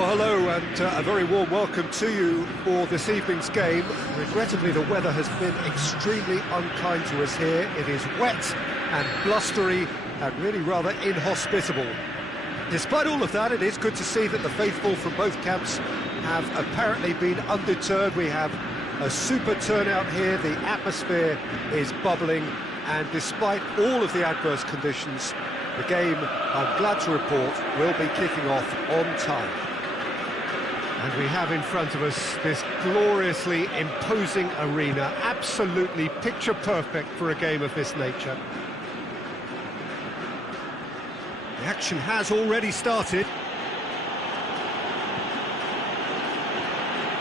Well, hello and a very warm welcome to you for this evening's game. Regrettably, the weather has been extremely unkind to us here. It is wet and blustery and really rather inhospitable. Despite all of that, it is good to see that the faithful from both camps have apparently been undeterred. We have a super turnout here, the atmosphere is bubbling, and despite all of the adverse conditions, the game, I'm glad to report, will be kicking off on time. And we have in front of us this gloriously imposing arena, absolutely picture perfect for a game of this nature. The action has already started.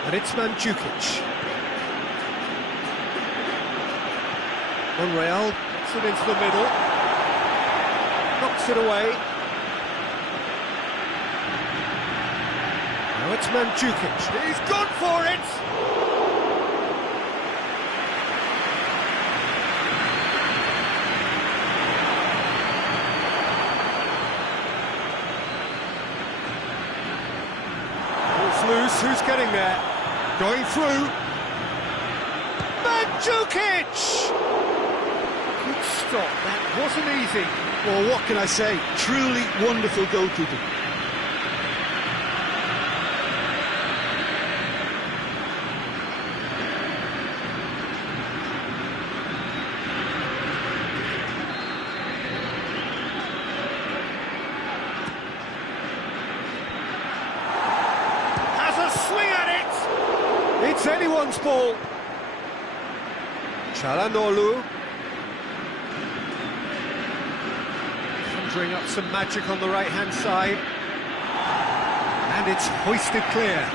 And it's Mandzukic. Monreal puts it into the middle. Knocks it away. Now it's Mandzukic. He's gone for it! Ball's loose, who's getting there? Going through. Mandzukic! Good stop, that wasn't easy. Well, what can I say? Truly wonderful goalkeeping. It's anyone's ball. Çalhanoğlu. Conjuring up some magic on the right-hand side. And it's hoisted clear.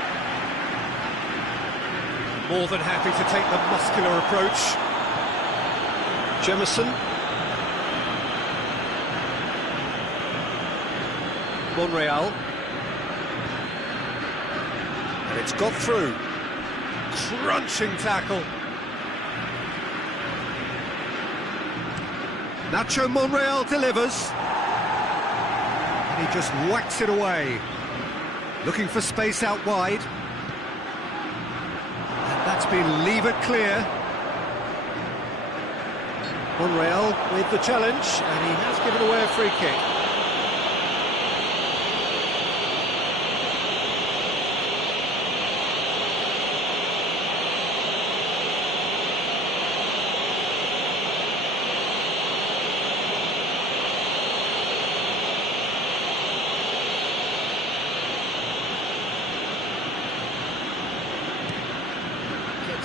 More than happy to take the muscular approach. Jemison. Monreal. And it's got through. Crunching tackle. Nacho Monreal delivers. And he just whacks it away. Looking for space out wide. And that's been levered clear. Monreal with the challenge, and he has given away a free kick.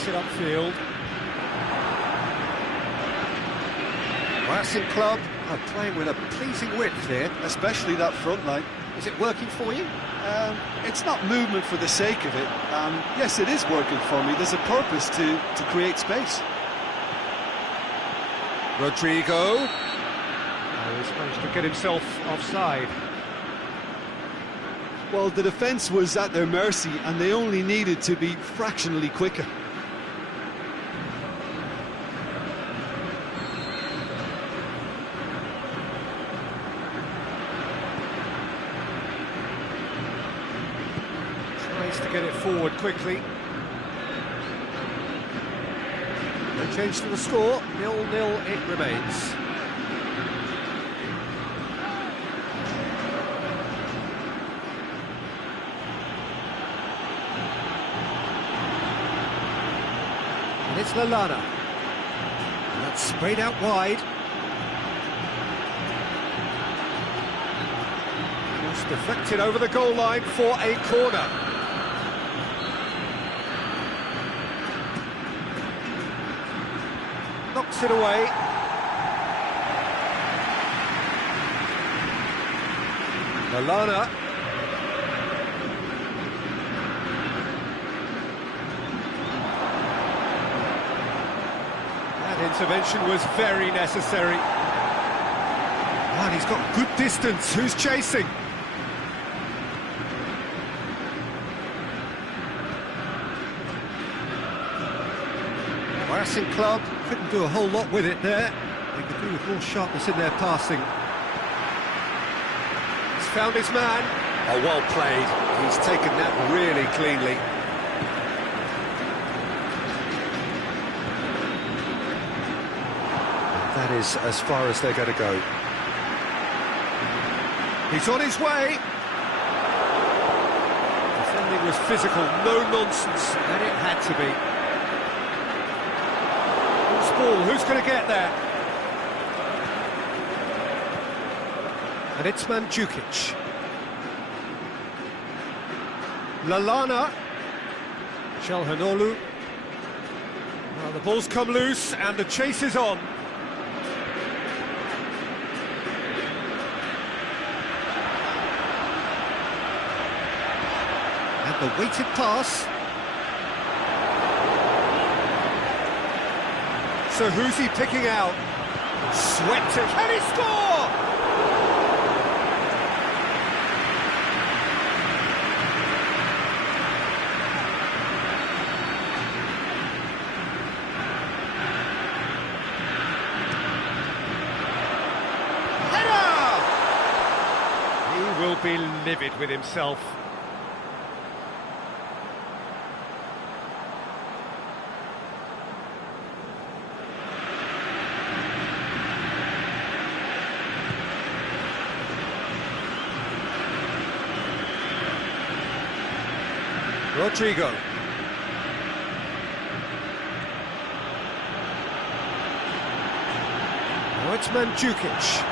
It upfield. Racing Club are playing with a pleasing width here, Especially that front line. Is it working for you? It's not movement for the sake of it. Yes, it is working for me. There's a purpose to create space. Rodrigo. Oh, he's managed to get himself offside. Well, the defence was at their mercy and they only needed to be fractionally quicker. To get it forward quickly. No change to the score, 0-0 it remains. And it's Lallana. That's sprayed out wide. Just deflected over the goal line for a corner. Knocks it away. Lallana. That intervention was very necessary. And he's got good distance. Who's chasing? Racing Club couldn't do a whole lot with it there. They could do with more sharpness in their passing. He's found his man. Oh, well played. He's taken that really cleanly. That is as far as they're going to go. He's on his way. Defending was physical, no nonsense, and it had to be. Loose ball, who's going to get there? And it's Mandzukic. Lallana. Çalhanoğlu. Well, the ball's come loose and the chase is on. And the weighted pass. So who's he picking out? Swept it. Can he score? Will be livid with himself. Rodrigo. Now it's Mandzukic.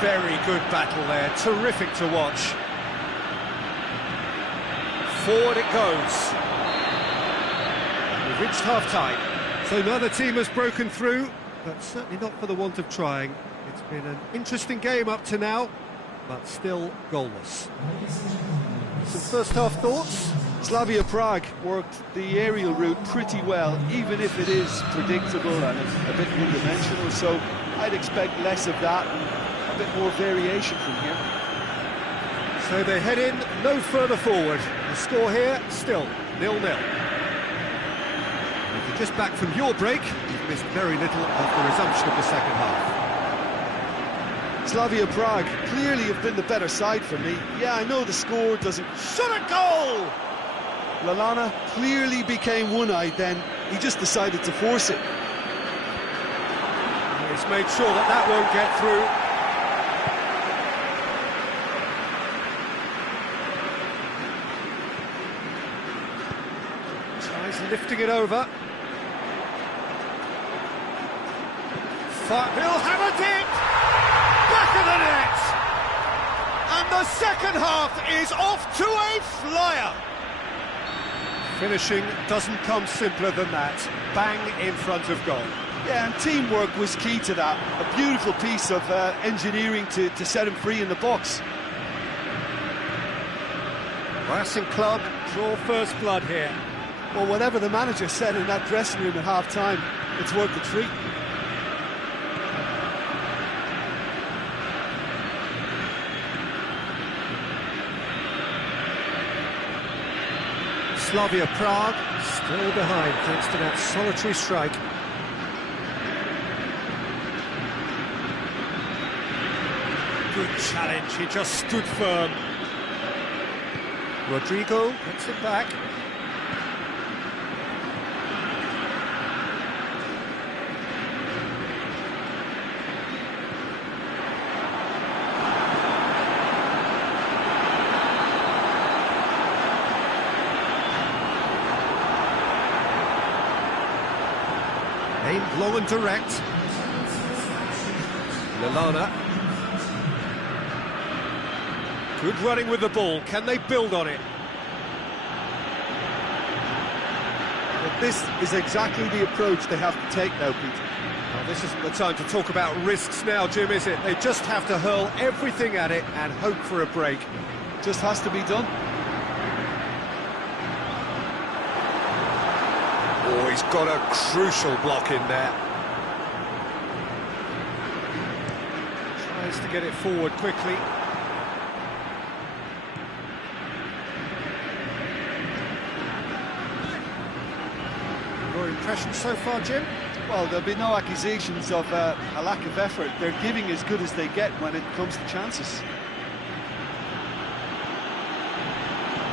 Very good battle there, terrific to watch. Forward it goes. We've reached half-time. So neither team has broken through, but certainly not for the want of trying. It's been an interesting game up to now, but still goalless. Some first-half thoughts? Slavia Prague worked the aerial route pretty well, even if it is predictable and a bit one-dimensional, so I'd expect less of that. A bit more variation from here. So they head in no further forward. The score here, still 0-0. If you're just back from your break, you've missed very little of the resumption of the second half. Slavia Prague clearly have been the better side for me. Yeah, I know the score doesn't... Shot a goal! Lallana clearly became one-eyed then. He just decided to force it. He's made sure that that won't get through. Lifting it over. He'll have a dip! Back of the net! And the second half is off to a flyer! Finishing doesn't come simpler than that. Bang in front of goal. Yeah, and teamwork was key to that. A beautiful piece of engineering to set him free in the box. Racing Club draw first blood here. Well, whatever the manager said in that dressing room at half-time, it's worth the treat. Slavia Prague still behind thanks to that solitary strike. Good challenge, he just stood firm. Rodrigo gets it back. Aimed low and direct. Lallana. Good running with the ball. Can they build on it? But this is exactly the approach they have to take now, Peter. Well, this isn't the time to talk about risks now, Jim, is it? They just have to hurl everything at it and hope for a break. Just has to be done. Oh, he's got a crucial block in there. Tries to get it forward quickly. Very impressions so far, Jim? Well, there'll be no accusations of a lack of effort. They're giving as good as they get when it comes to chances.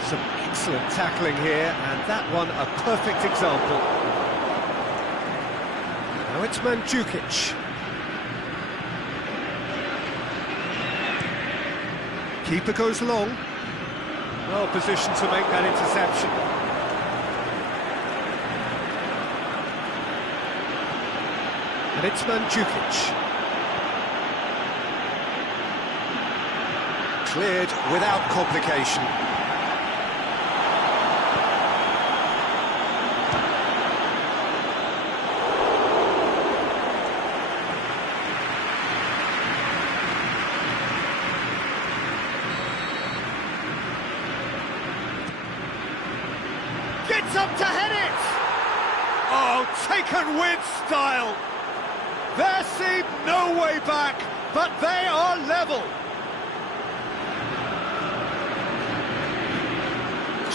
Some excellent tackling here, and that one a perfect example. Now it's Mandzukic. Keeper goes long. Well positioned to make that interception. And it's Mandzukic. Cleared without complication. Gets up to head it! Oh, taken with style! There seemed no way back, but they are level.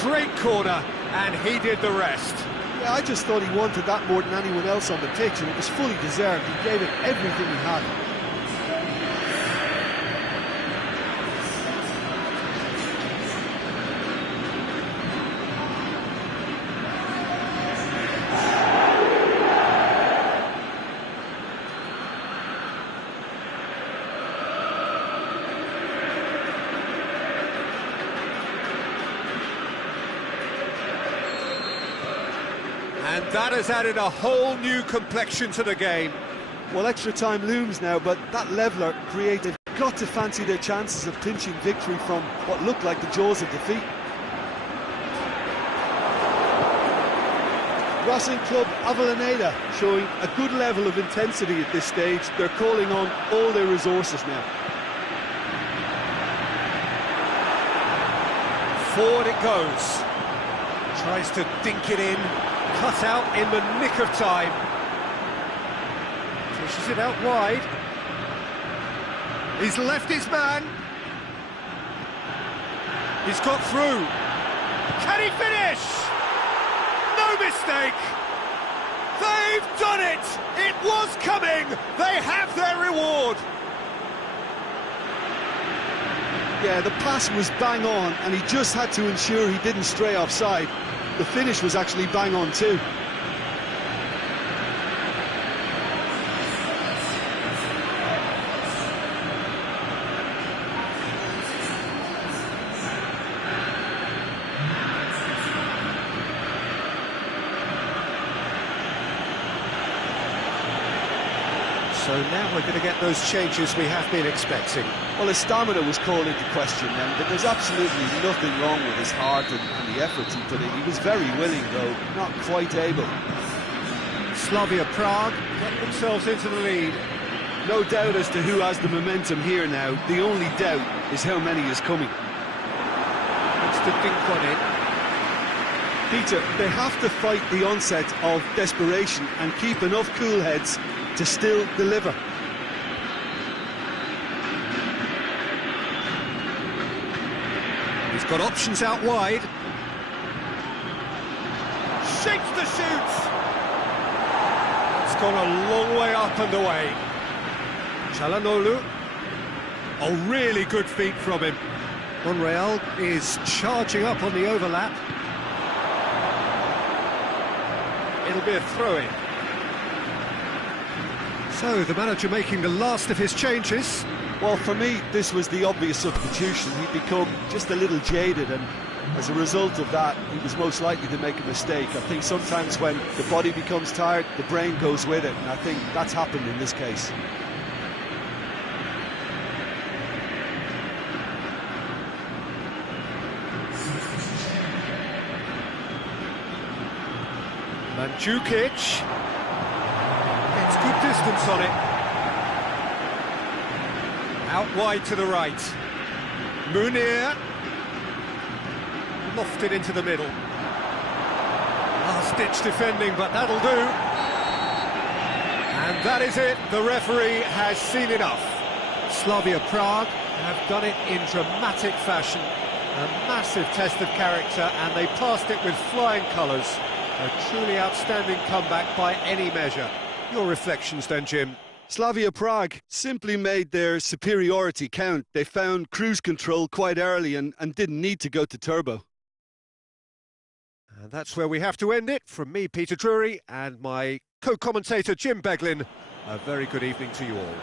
Great corner, and he did the rest. Yeah, I just thought he wanted that more than anyone else on the pitch, and it was fully deserved. He gave it everything he had. And that has added a whole new complexion to the game. Well, extra time looms now, but that leveller created. Got to fancy their chances of clinching victory from what looked like the jaws of defeat. Racing Club Avellaneda showing a good level of intensity at this stage. They're calling on all their resources now. Forward it goes. Tries to dink it in. Cut out in the nick of time. Pushes it out wide. He's left his man. He's got through. Can he finish? No mistake. They've done it. It was coming. They have their reward. Yeah, the pass was bang on, and he just had to ensure he didn't stray offside. The finish was actually bang on too. So now we're going to get those changes we have been expecting. Well, his stamina was called into question then, but there's absolutely nothing wrong with his heart and the efforts he put in. He was very willing, though, not quite able. Slavia Prague get themselves into the lead. No doubt as to who has the momentum here now. The only doubt is how many is coming. It's the dink one in. Peter, they have to fight the onset of desperation and keep enough cool heads to still deliver. He's got options out wide. Shapes the shoot! It's gone a long way up and away. Çalhanoğlu. Oh, really good feet from him. Monreal is charging up on the overlap. It'll be a throw-in. So, the manager making the last of his changes. Well, for me, this was the obvious substitution. He'd become just a little jaded, and as a result of that, he was most likely to make a mistake. I think sometimes when the body becomes tired, the brain goes with it, and I think that's happened in this case. Mandzukic. It's good distance on it. Out wide to the right. Munir. Lofted into the middle. Last-ditch defending, but that'll do. And that is it. The referee has seen enough. Slavia Prague have done it in dramatic fashion. A massive test of character, and they passed it with flying colours. A truly outstanding comeback by any measure. Your reflections then, Jim? Slavia Prague simply made their superiority count. They found cruise control quite early and didn't need to go to turbo. And that's where we have to end it. From me, Peter Drury, and my co-commentator, Jim Beglin, a very good evening to you all.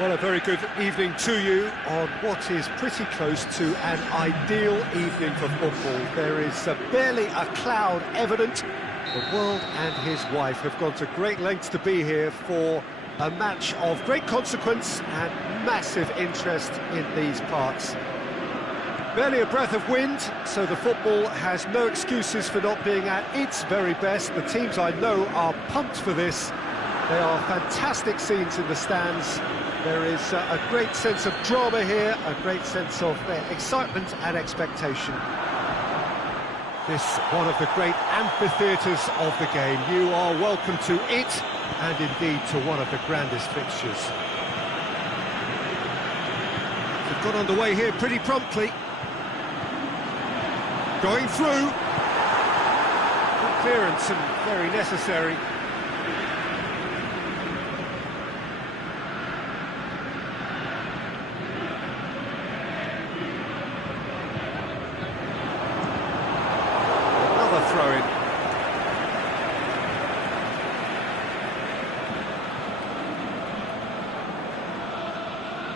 Well, a very good evening to you on what is pretty close to an ideal evening for football. There is barely a cloud evident. The world and his wife have gone to great lengths to be here for a match of great consequence and massive interest in these parts. Barely a breath of wind, so the football has no excuses for not being at its very best. The teams I know are pumped for this. They are fantastic scenes in the stands. There is a great sense of drama here, a great sense of excitement and expectation. This one of the great amphitheatres of the game. You are welcome to it, and indeed to one of the grandest fixtures. We've got underway here pretty promptly. Going through. Good clearance and very necessary. Throw-in.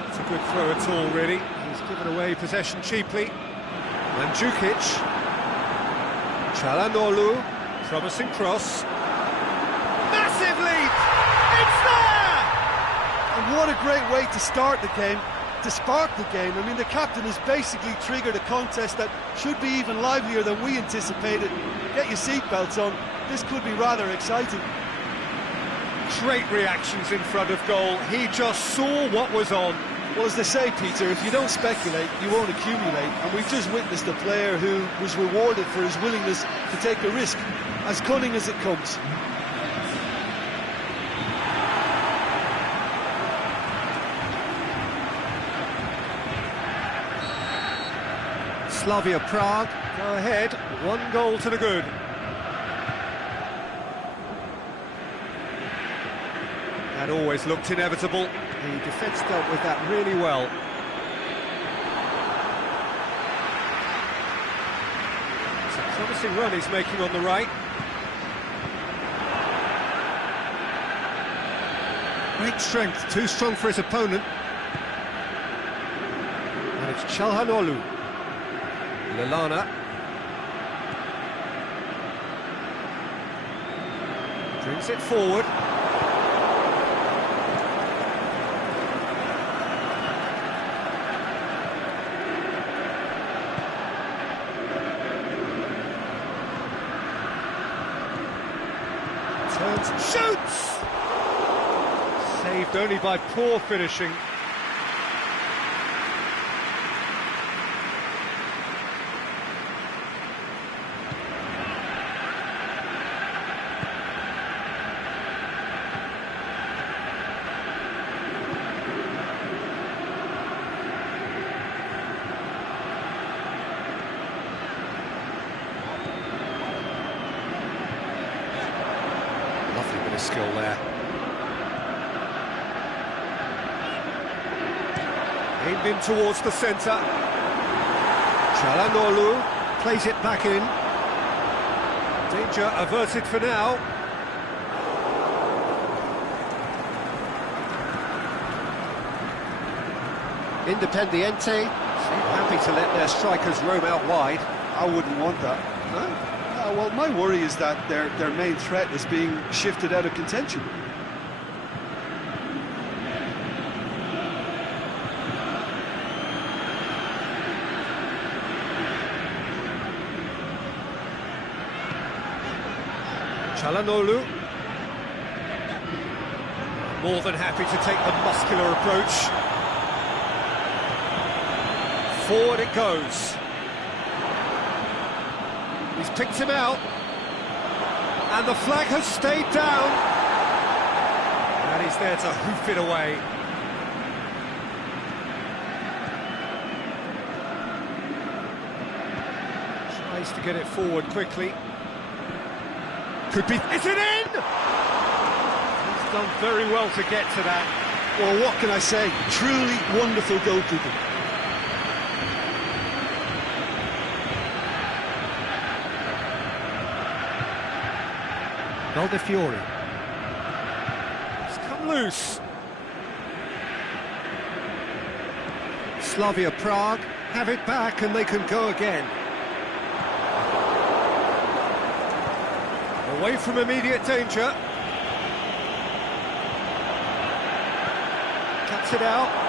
It's a good throw at all, really. He's given away possession cheaply. Mandzukic. Çalhanoğlu. Promising cross. Massive lead! It's there! And what a great way to start the game, to spark the game. I mean, the captain has basically triggered a contest that should be even livelier than we anticipated. Get your seatbelts on, this could be rather exciting. Great reactions in front of goal. He just saw what was on. Well, as they say, Peter, if you don't speculate, you won't accumulate. And we've just witnessed a player who was rewarded for his willingness to take a risk, as cunning as it comes. Slavia Prague go ahead, 1 goal to the good. That always looked inevitable. The defence dealt with that really well. It's a promising run he's making on the right. Great strength, too strong for his opponent. And it's Çalhanoğlu. Lallana. Brings it forward. Turns, shoots! Saved only by poor finishing. Lovely bit of skill there. Aimed in towards the centre. Çalhanoğlu plays it back in. Danger averted for now. Independiente seem happy to let their strikers roam out wide. I wouldn't want that. No? Well, my worry is that their main threat is being shifted out of contention. Çalhanoğlu more than happy to take the muscular approach. Forward it goes. He's picked him out, and the flag has stayed down, and he's there to hoof it away. Tries to get it forward quickly. Could be... Is it in? He's done very well to get to that. Well, what can I say? Truly wonderful goalkeeping. Fiore. It's come loose. Slavia Prague have it back and they can go again. Away from immediate danger. Cuts it out.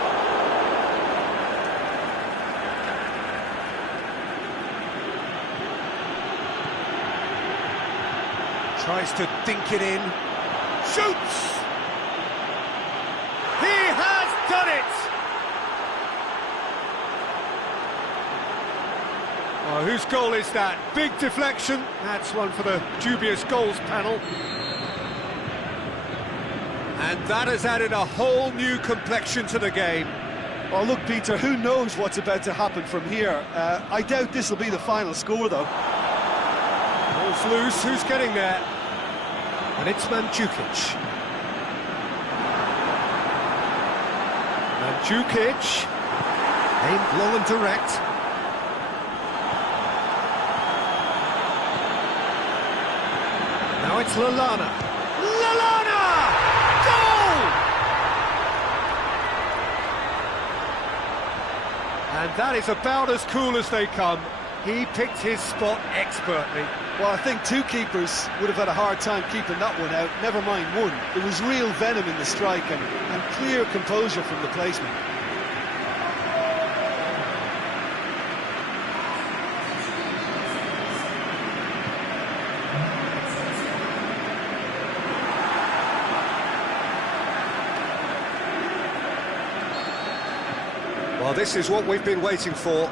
Tries to dink it in. Shoots! He has done it! Oh, whose goal is that? Big deflection. That's one for the dubious goals panel. And that has added a whole new complexion to the game. Well, look, Peter, who knows what's about to happen from here? I doubt this will be the final score, though. Ball's loose. Who's getting there? And it's Mandzukic. Mandzukic, aimed long and direct. Now it's Lallana. Lallana! Goal! And that is about as cool as they come. He picked his spot expertly. Well, I think two keepers would have had a hard time keeping that one out, never mind one. There was real venom in the strike and clear composure from the placement. Well, this is what we've been waiting for.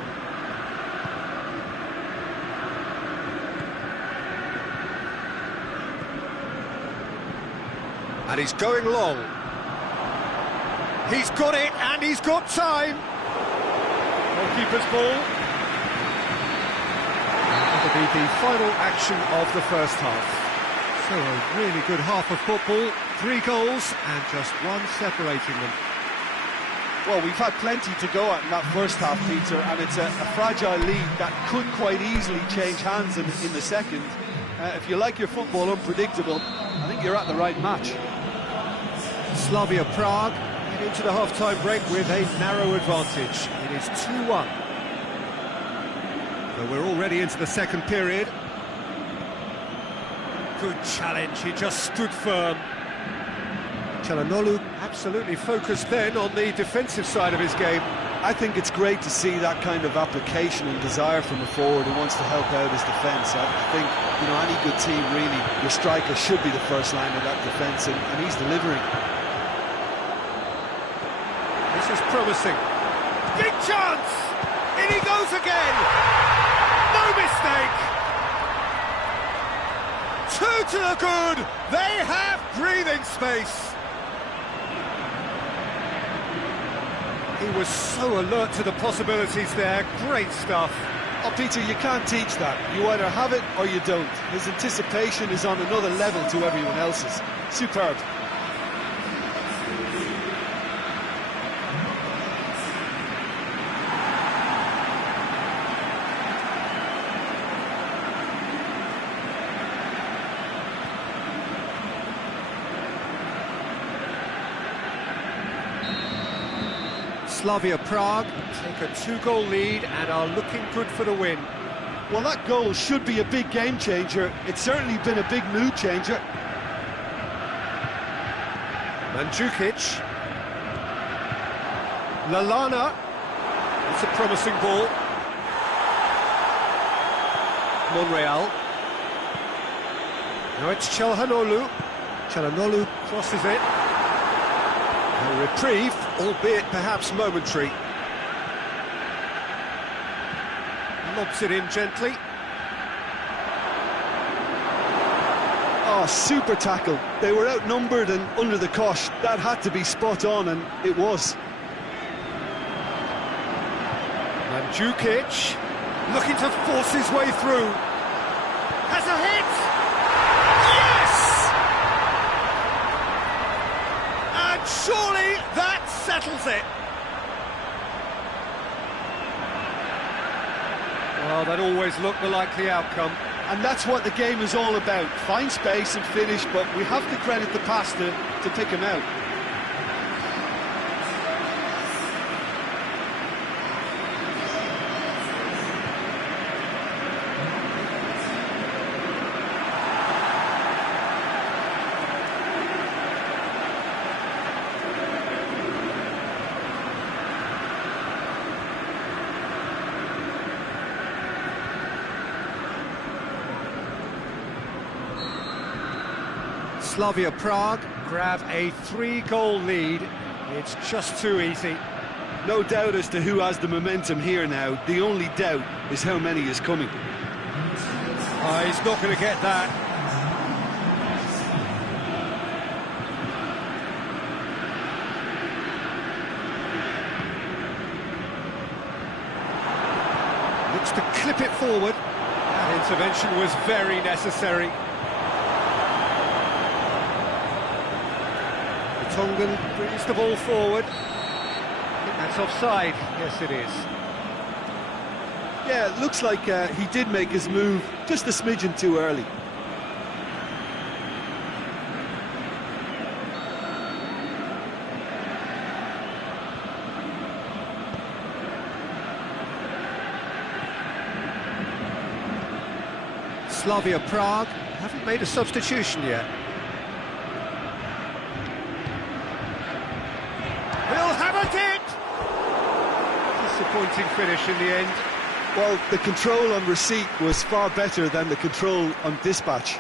And he's going long. He's got it, and he's got time. Goalkeeper's ball. That'll be the final action of the first half. So a really good half of football, 3 goals and just one separating them. Well, we've had plenty to go at in that first half, Peter, and it's a fragile lead that could quite easily change hands in the second. If you like your football unpredictable, I think you're at the right match. Slavia Prague head into the half-time break with a narrow advantage. It is 2-1. So we're already into the second period. Good challenge, he just stood firm. Çalhanoğlu absolutely focused then on the defensive side of his game. I think it's great to see that kind of application and desire from a forward who wants to help out his defence. I think, you know, any good team really, your striker should be the first line of that defence, and he's delivering. This is promising. Big chance! In he goes again! No mistake! 2 to the good! They have breathing space! He was so alert to the possibilities there. Great stuff. Oh, Peter, you can't teach that. You either have it or you don't. His anticipation is on another level to everyone else's. Superb. Slavia Prague take a 2-goal lead and are looking good for the win. Well, that goal should be a big game changer. It's certainly been a big mood changer. Mandzukic. Lallana. It's a promising ball. Monreal. Now it's Çalhanoğlu. Çalhanoğlu crosses it. A reprieve, albeit perhaps momentary. Lobs it in gently. Oh, super tackle. They were outnumbered and under the cosh. That had to be spot on, and it was. Mandzukic looking to force his way through. Has a hit! Yes! And surely that settles it. Well, that always looked the likely outcome. And that's what the game is all about. Find space and finish, but we have to credit the pass to pick him out. Slavia Prague grab a 3-goal lead. It's just too easy. No doubt as to who has the momentum here now. The only doubt is how many is coming. He's not going to get that. Looks to clip it forward. That intervention was very necessary. Tongan brings the ball forward. I think that's offside. Yes, it is. Yeah, it looks like he did make his move just a smidgen too early. Slavia Prague haven't made a substitution yet. Disappointing finish in the end. Well, the control on receipt was far better than the control on dispatch.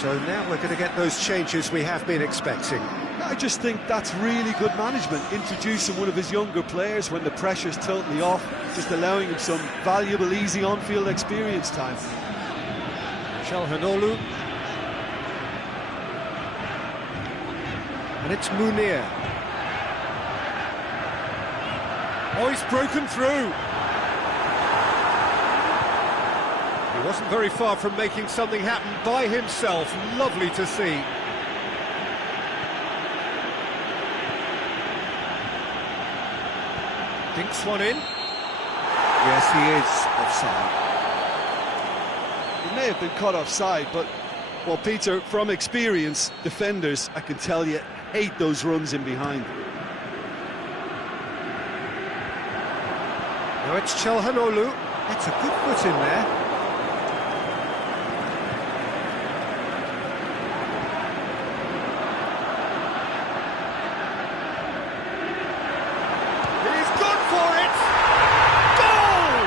So now we're going to get those changes we have been expecting. I just think that's really good management, introducing one of his younger players when the pressure's totally off, just allowing him some valuable, easy on-field experience time. Calhanoglu. And it's Munir. Oh, he's broken through. He wasn't very far from making something happen by himself. Lovely to see. Dinks one in. Yes, he is offside. He may have been caught offside, but, well, Peter, from experience, defenders, I can tell you, hate those runs in behind. Now it's Calhanoglu. That's a good foot in there. He's gone for it! Goal!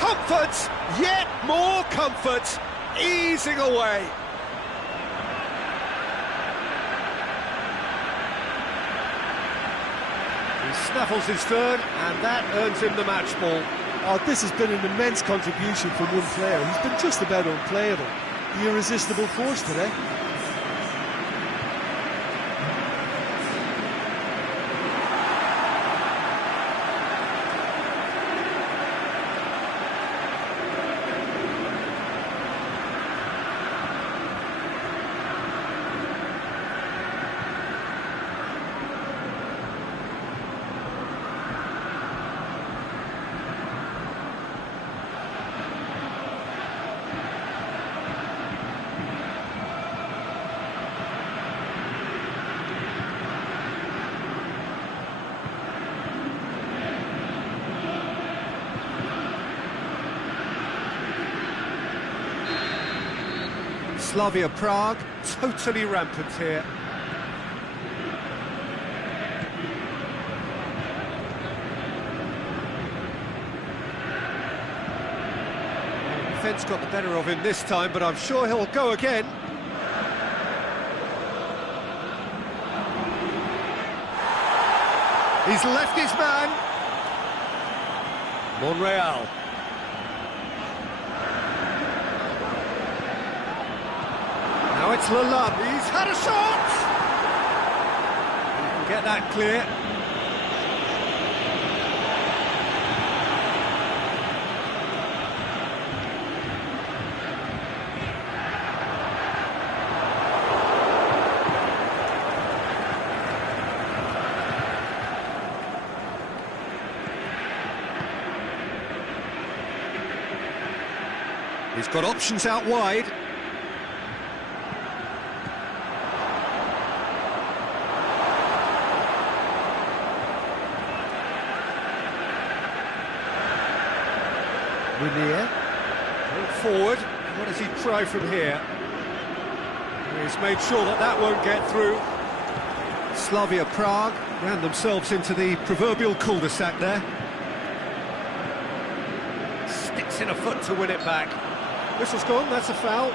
Comfort! Yet more comfort! Easing away. He snaffles his third, and that earns him the match ball. Oh, this has been an immense contribution from one player. He's been just about unplayable. The irresistible force today. Slavia Prague, totally rampant here. Defence got the better of him this time, but I'm sure he'll go again. He's left his man. Monreal. Now it's Lalab, he's had a shot! He can get that clear. He's got options out wide. Munir, forward, what does he try from here? He's made sure that that won't get through. Slavia Prague ran themselves into the proverbial cul-de-sac there. Sticks in a foot to win it back. Whistle's gone, that's a foul.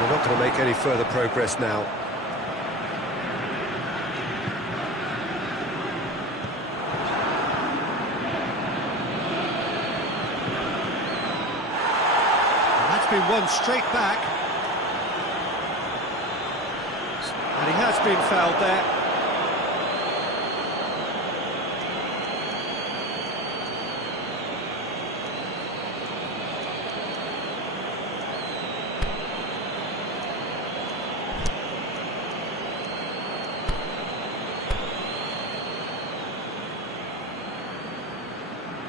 We're not going to make any further progress now. And that's been won straight back. And he has been fouled there.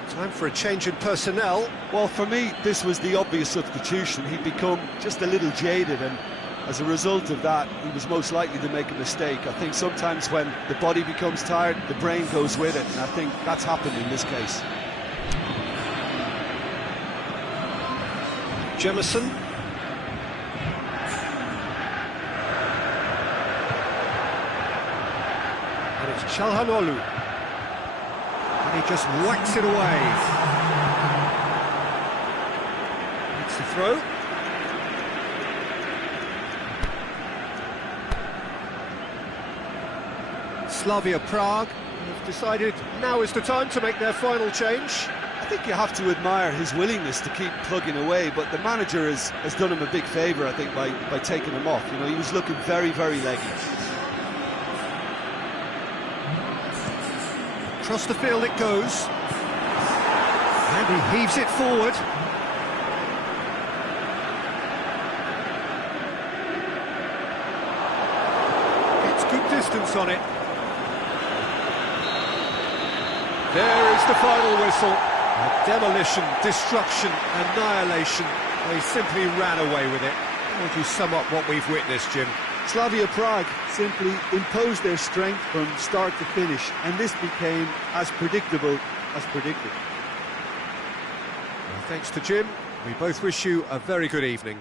Time for a change in personnel. Well, for me, this was the obvious substitution. He'd become just a little jaded, and as a result of that, he was most likely to make a mistake. I think sometimes when the body becomes tired, the brain goes with it, and I think that's happened in this case. Jemison. And it's Çalhanoğlu. And he just whacks it away. It's the throw. Slavia Prague have decided now is the time to make their final change. I think you have to admire his willingness to keep plugging away, but the manager has done him a big favour, I think, by taking him off. You know, he was looking very, very leggy. Across the field it goes. And he heaves it forward. It's good distance on it. There is the final whistle. Demolition, destruction, annihilation. They simply ran away with it. How would you sum up what we've witnessed, Jim? Slavia Prague simply imposed their strength from start to finish, and this became as predictable as predicted. Well, thanks to Jim. We both wish you a very good evening.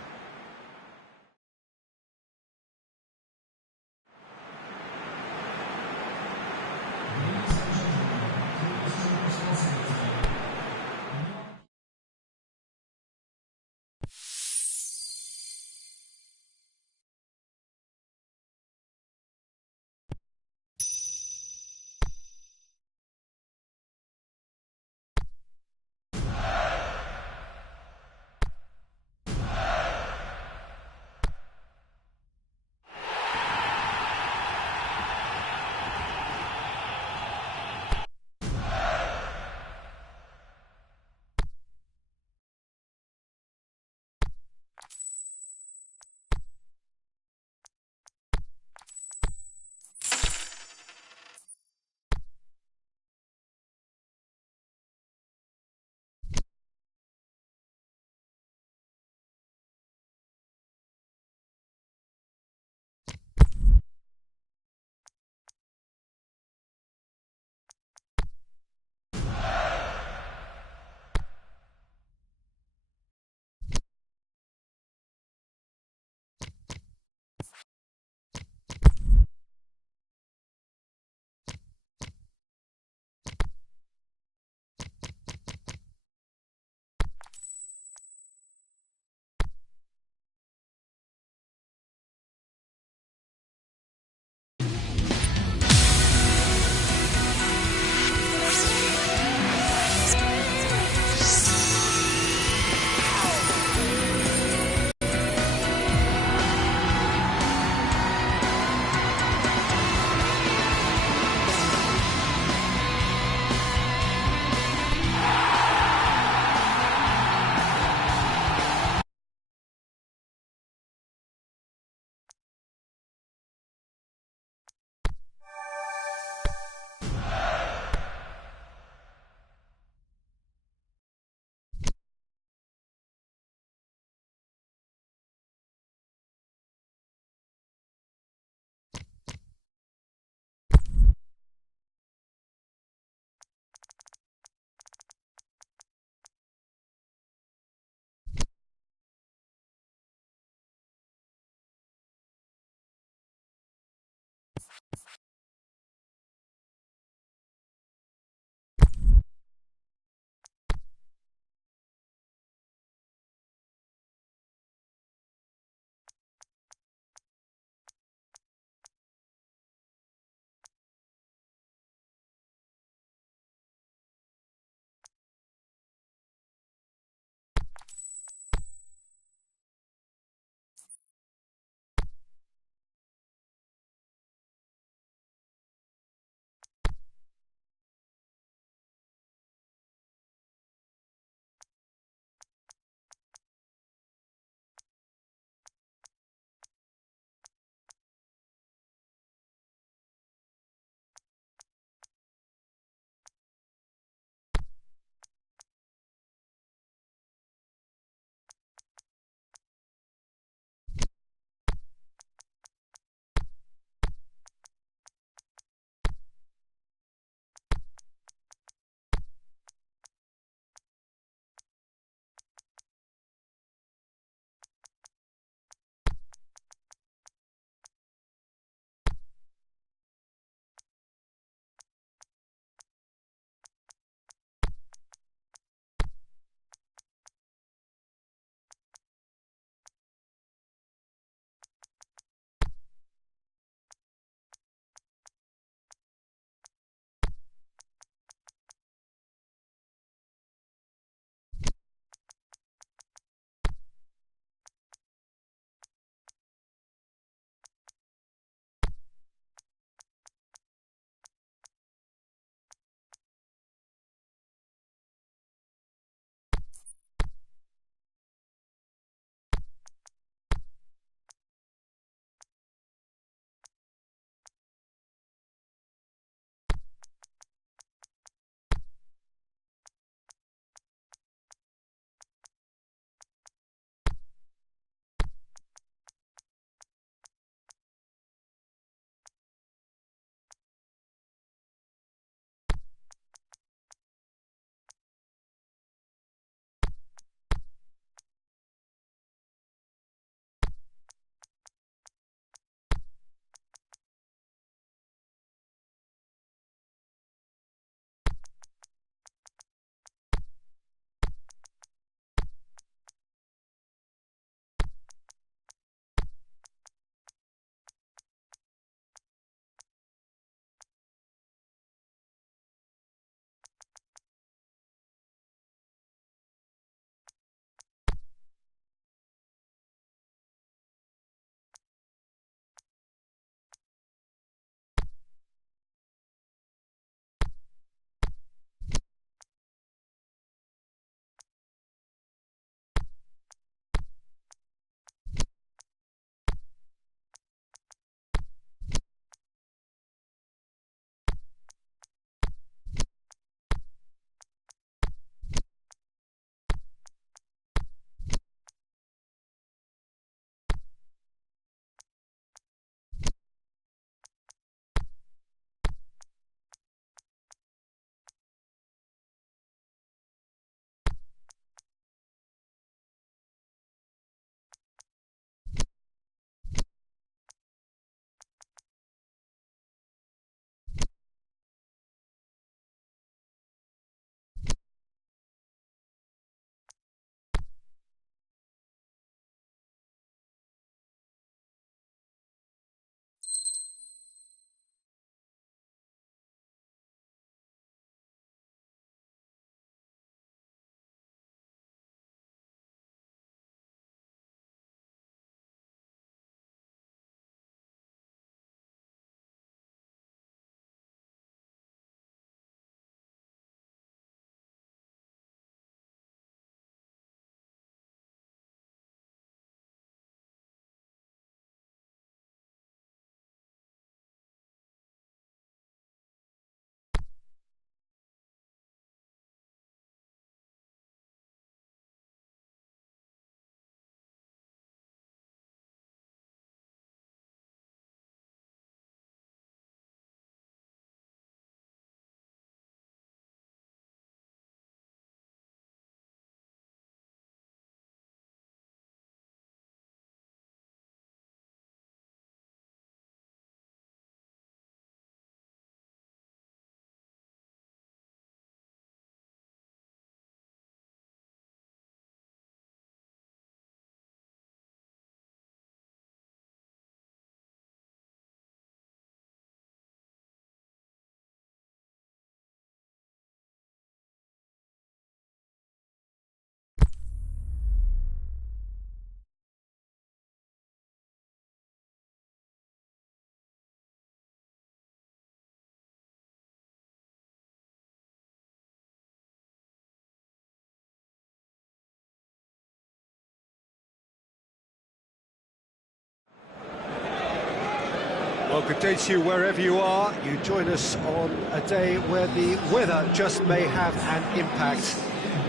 Well, good day to you wherever you are. You join us on a day where the weather just may have an impact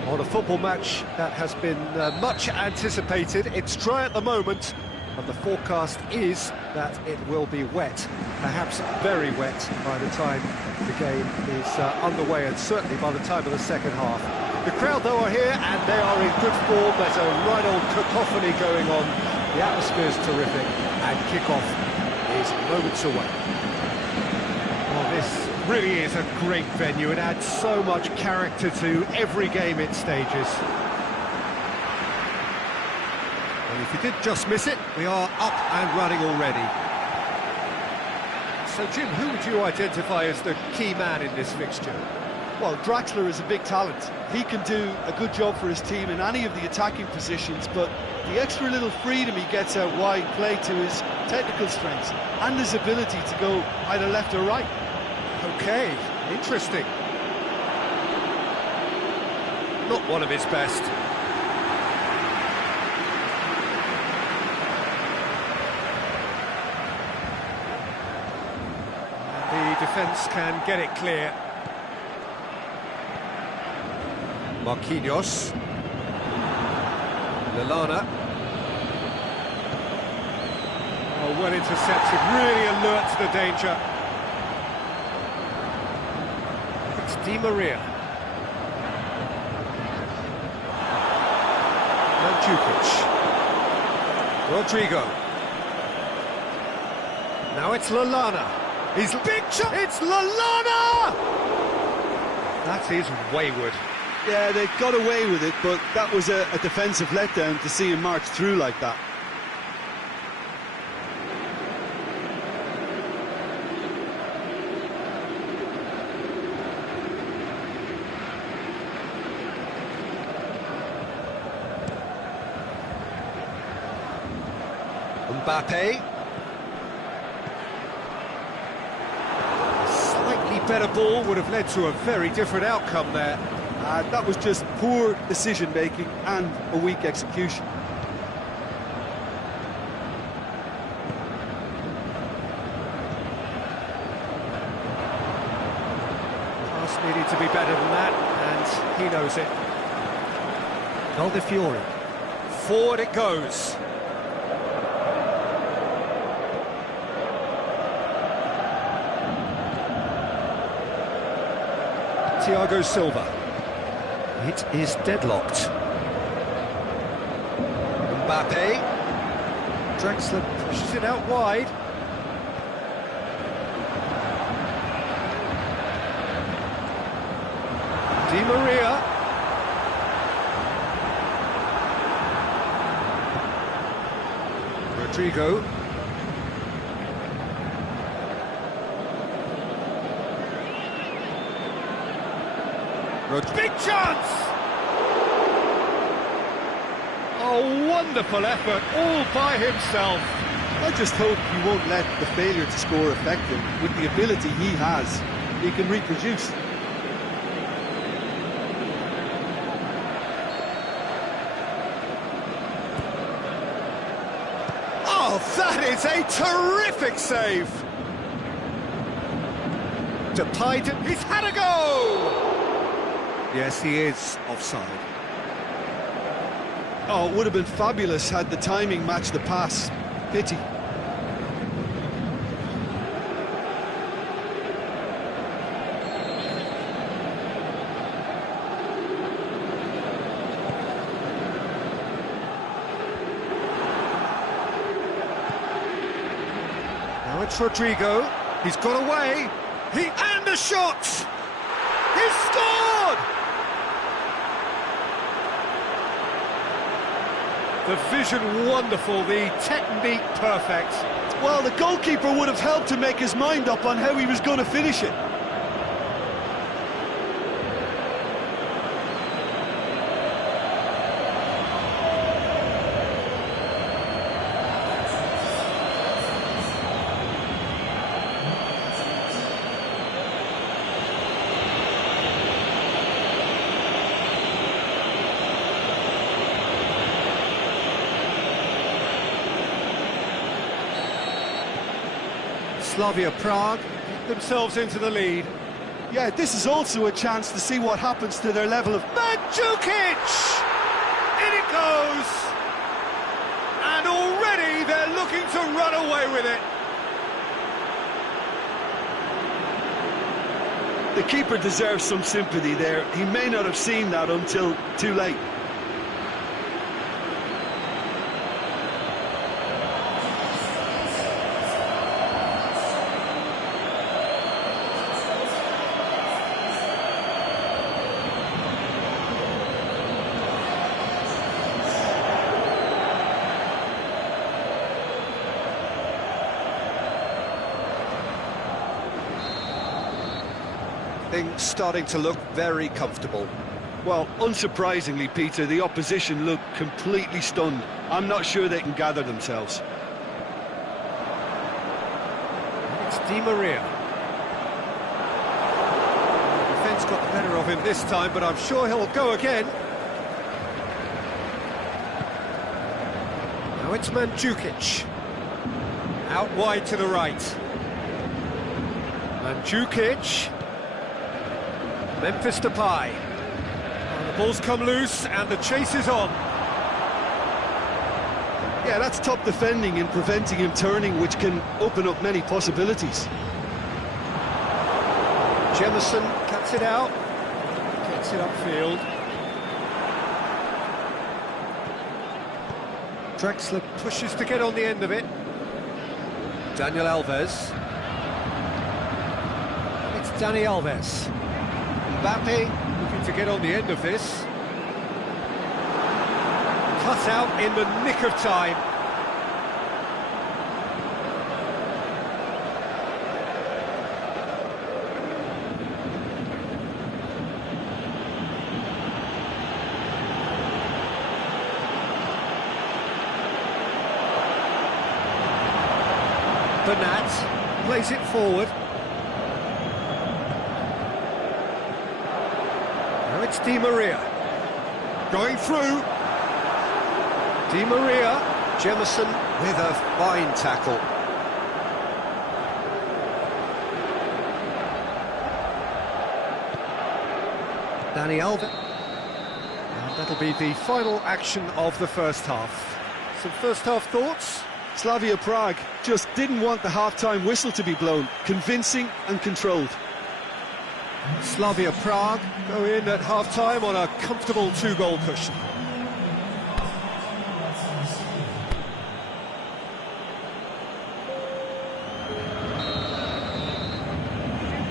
on a football match that has been much anticipated. It's dry at the moment, and the forecast is that it will be wet, perhaps very wet by the time the game is underway, and certainly by the time of the second half. The crowd, though, are here, and they are in good form. There's a right old cacophony going on. The atmosphere's terrific, and kick-off is moments away. Well, this really is a great venue. It adds so much character to every game it stages. And if you did just miss it, we are up and running already. So, Jim, who would you identify as the key man in this fixture? Well, Draxler is a big talent. He can do a good job for his team in any of the attacking positions, but the extra little freedom he gets out wide play to his technical strengths and his ability to go either left or right. Okay, interesting. Not one of his best. And the defence can get it clear. Marquinhos. Lallana. Oh, well intercepted, really alert to the danger. It's Di Maria. Mandzukic. Rodrigo. Now it's Lallana. He's big shot. It's Lallana! That is wayward. Yeah, they got away with it, but that was a defensive letdown to see him march through like that. Mbappe. Slightly better ball would have led to a very different outcome there. That was just poor decision-making and a weak execution. Pass needed to be better than that, and he knows it. Fiore. Forward it goes. Thiago Silva. It is deadlocked. Mbappe. Draxler pushes it out wide. Di Maria. Rodrigo. Big chance! Oh, wonderful effort, all by himself. I just hope he won't let the failure to score affect him. With the ability he has, he can reproduce. Oh, that is a terrific save! Depay, he's had a go! Yes, he is offside. Oh, it would have been fabulous had the timing matched the pass. Pity. Now it's Rodrigo. He's got away. And the shot! He's scored! The vision wonderful, the technique perfect. Well, the goalkeeper would have helped to make his mind up on how he was going to finish it. Slavia Prague themselves into the lead. Yeah, this is also a chance to see what happens to their level of... Mandzukic! In it goes! And already they're looking to run away with it. The keeper deserves some sympathy there. He may not have seen that until too late. Things starting to look very comfortable. Well, unsurprisingly, Peter, the opposition look completely stunned. I'm not sure they can gather themselves. It's Di Maria. The defence got the better of him this time, but I'm sure he'll go again. Now it's Mandzukic. Out wide to the right. Mandzukic. Memphis Depay. And the ball's come loose and the chase is on. Yeah, that's top defending and preventing him turning, which can open up many possibilities. Jemison cuts it out. Gets it upfield. Draxler pushes to get on the end of it. Daniel Alves. It's Dani Alves. Mbappe looking to get on the end of this. Cut out in the nick of time. Bernat plays it forward. Now it's Di Maria. Going through. Di Maria. Jemison with a fine tackle. Dani Alves. And that'll be the final action of the first half. Some first half thoughts? Slavia Prague just didn't want the half-time whistle to be blown. Convincing and controlled. Slavia Prague go in at half-time on a comfortable two-goal cushion.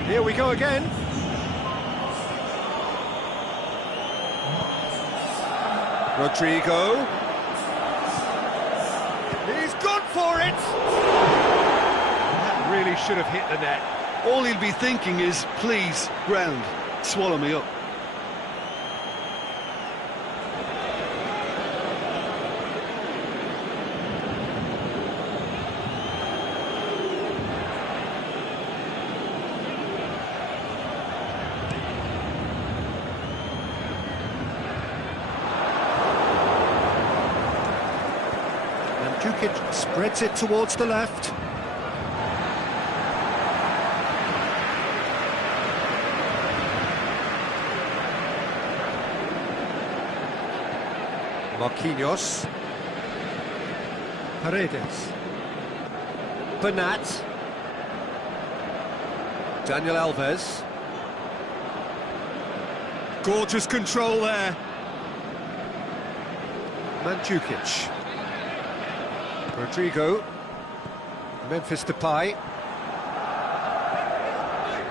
Here we go again. Rodrigo. He's gone for it! That really should have hit the net. All he'll be thinking is, please, ground, swallow me up. Mandzukic spreads it towards the left. Marquinhos. Paredes. Bernat. Daniel Alves. Gorgeous control there. Mandzukic. Rodrigo. Memphis Depay.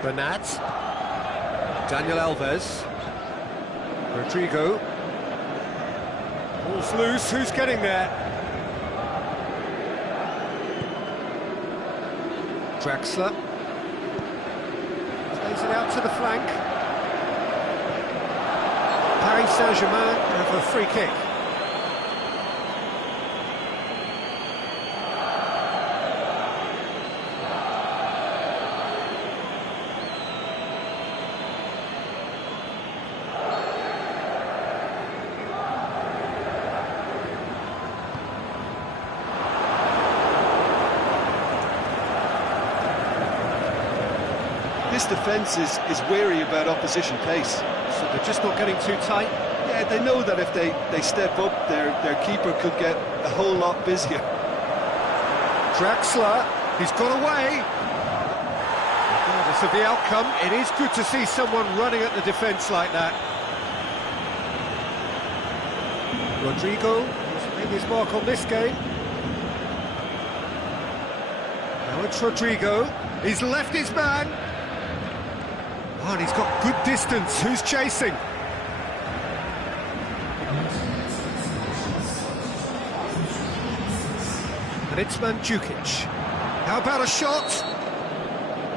Bernat. Daniel Alves. Rodrigo. Ball's loose, who's getting there? Draxler. Plays it out to the flank. Paris Saint-Germain have a free kick. this defence is wary about opposition pace. So they're just not getting too tight. Yeah, they know that if they step up, their keeper could get a whole lot busier. Draxler, he's got away. Regardless of the outcome, it is good to see someone running at the defence like that. Rodrigo has made his mark on this game. Now it's Rodrigo. He's left his man. Oh, and he's got good distance. Who's chasing? And it's Mandzukic. How about a shot?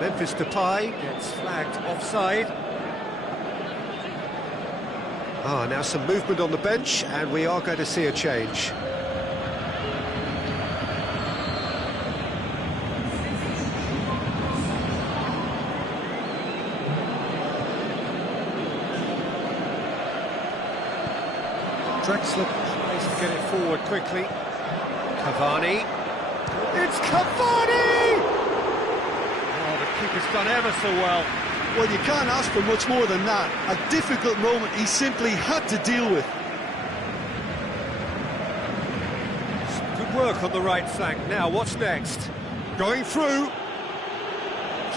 Memphis Depay gets flagged offside. Ah, now some movement on the bench, and we are going to see a change. Draxler tries to get it forward quickly. Cavani. It's Cavani! Oh, the keeper's done ever so well. Well, you can't ask for much more than that. A difficult moment he simply had to deal with. Good work on the right flank. Now, what's next? Going through.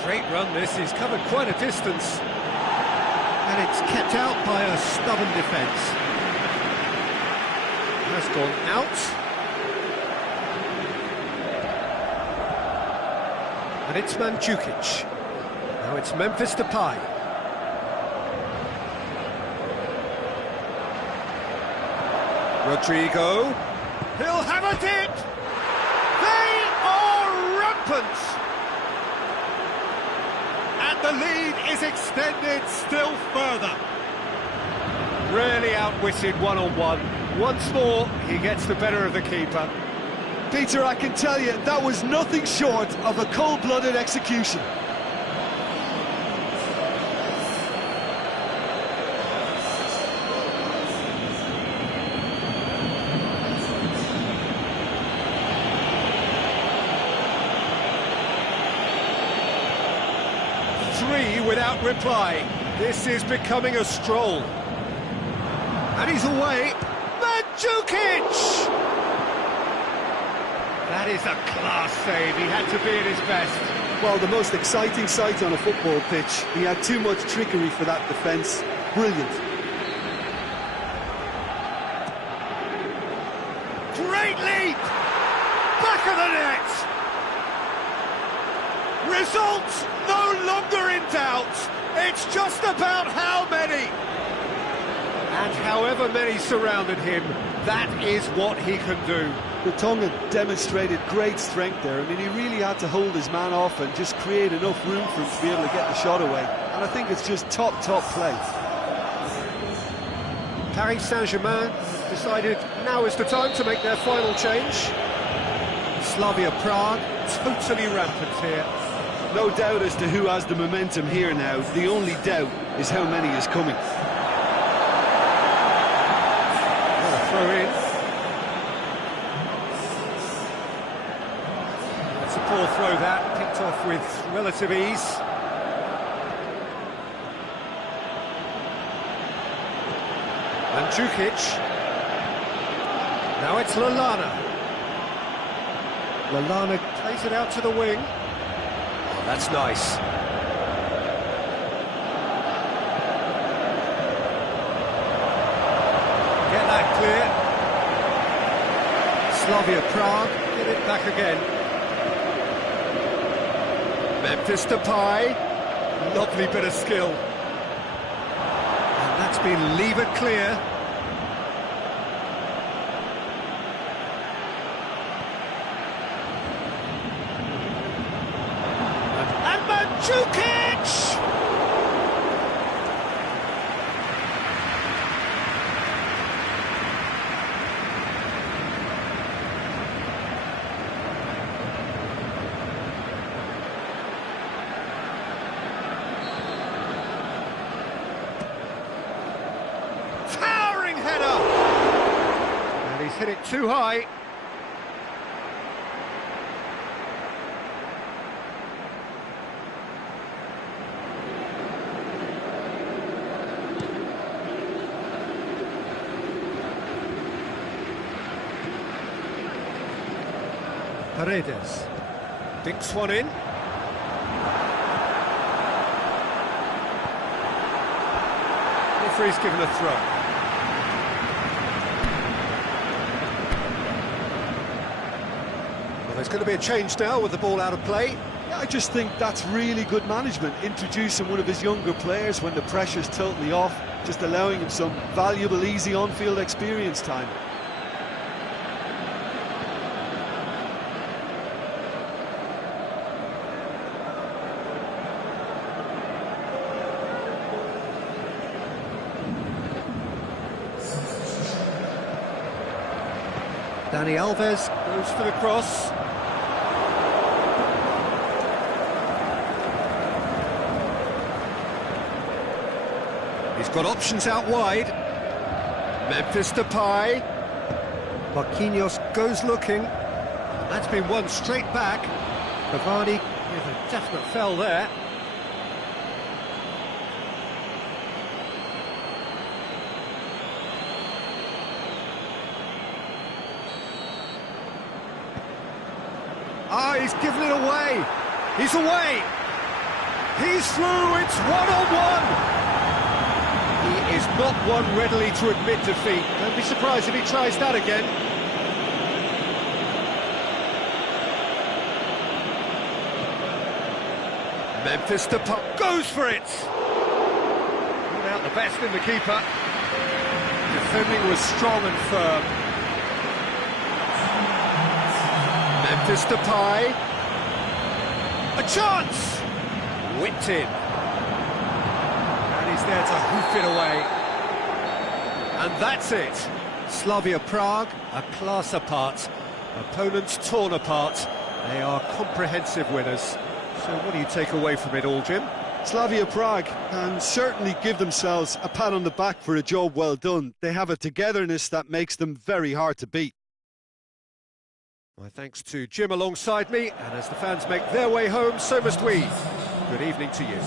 Great run this, he's covered quite a distance. And it's kept out by a stubborn defence. Has gone out. And it's Mandzukic. Now it's Memphis Depay. Rodrigo. He'll have a dip! They are rampant! And the lead is extended still further. Really outwitted one-on-one. Once more, he gets the better of the keeper. Peter, I can tell you, that was nothing short of a cold-blooded execution. Three without reply. This is becoming a stroll. And he's away. Mandzukic! That is a class save. He had to be at his best. Well, the most exciting sight on a football pitch. He had too much trickery for that defence. Brilliant. Great leap! Back of the net! Results no longer in doubt. It's just about how many. And however many surrounded him, that is what he can do. The Tonga demonstrated great strength there. I mean, he really had to hold his man off and just create enough room for him to be able to get the shot away. And I think it's just top play. Paris Saint-Germain decided now is the time to make their final change. Slavia Prague, totally rampant here. No doubt as to who has the momentum here now. The only doubt is how many is coming. Throw in. That's a poor throw that, picked off with relative ease. Mandzukic. Now it's Lallana. Lallana plays it out to the wing. Oh, that's nice. Get that clear. Slavia Prague get it back again. Memphis Depay, lovely bit of skill. And that's been levered clear. And Mandzukic! He's hit it too high. Paredes. Dinks one in. Referee's given a throw. Well, there's going to be a change now with the ball out of play. Yeah, I just think that's really good management, introducing one of his younger players when the pressure's totally off, just allowing him some valuable, easy on-field experience time. Dani Alves goes for the cross. He's got options out wide. Memphis Depay. Marquinhos goes looking. That's been won straight back. Cavani with a definite fell there. Ah, he's given it away. He's away. He's through. It's one-on-one. He is not one readily to admit defeat. Don't be surprised if he tries that again. Memphis Depay goes for it. Brought out the best in the keeper. Defending was strong and firm. Memphis Depay. A chance! Whipped in. And he's there to hoof it away. And that's it. Slavia Prague, a class apart. Opponents torn apart. They are comprehensive winners. So what do you take away from it all, Jim? Slavia Prague can certainly give themselves a pat on the back for a job well done. They have a togetherness that makes them very hard to beat. My thanks to Jim alongside me, and as the fans make their way home, so must we. Good evening to you.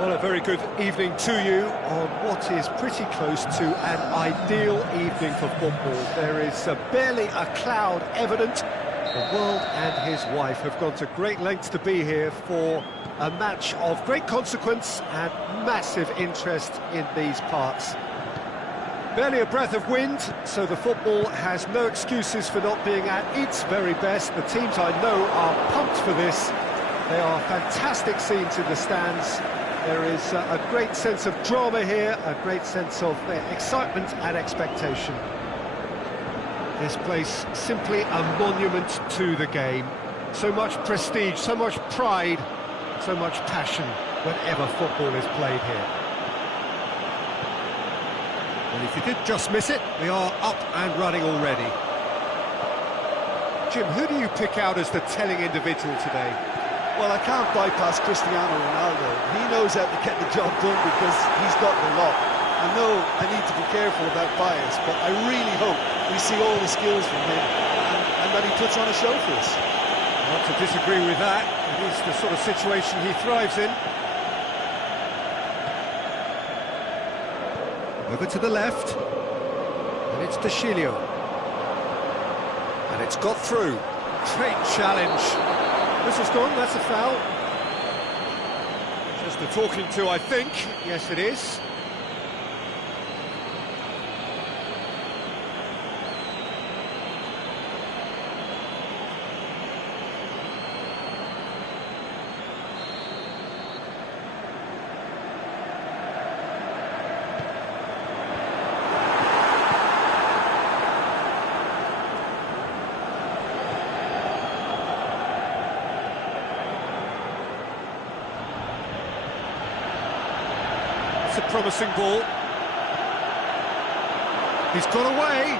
Well, a very good evening to you on what is pretty close to an ideal evening for football. There is barely a cloud evident. The world and his wife have gone to great lengths to be here for a match of great consequence and massive interest in these parts. Barely a breath of wind, so the football has no excuses for not being at its very best. The teams I know are pumped for this. They are fantastic scenes in the stands. There is a great sense of drama here, a great sense of excitement and expectation. This place simply a monument to the game. So much prestige, so much pride, so much passion whenever football is played here. And if you did just miss it, we are up and running already. Jim, who do you pick out as the telling individual today? Well, I can't bypass Cristiano Ronaldo. He knows how to get the job done because he's got the lot. I know I need to be careful about bias, but I really hope we see all the skills from him and that he puts on a show for us. Not to disagree with that. It is the sort of situation he thrives in. Over to the left, and it's Deschilio. And it's got through. Great challenge. This is gone, that's a foul. Just a talking to, I think. Yes, it is. It's a promising ball. He's got away.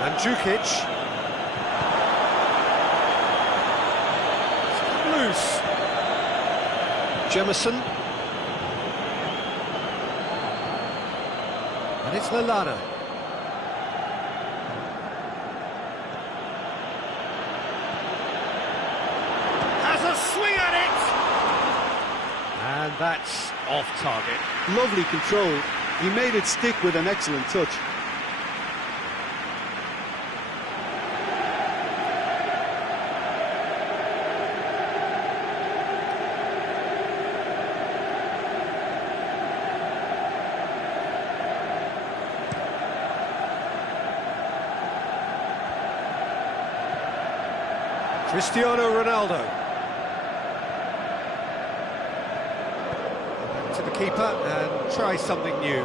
Mandzukic. Loose. Jemison. And it's Lallana. Swing at it! And that's off target. Lovely control. He made it stick with an excellent touch. Cristiano Ronaldo. To the keeper and try something new.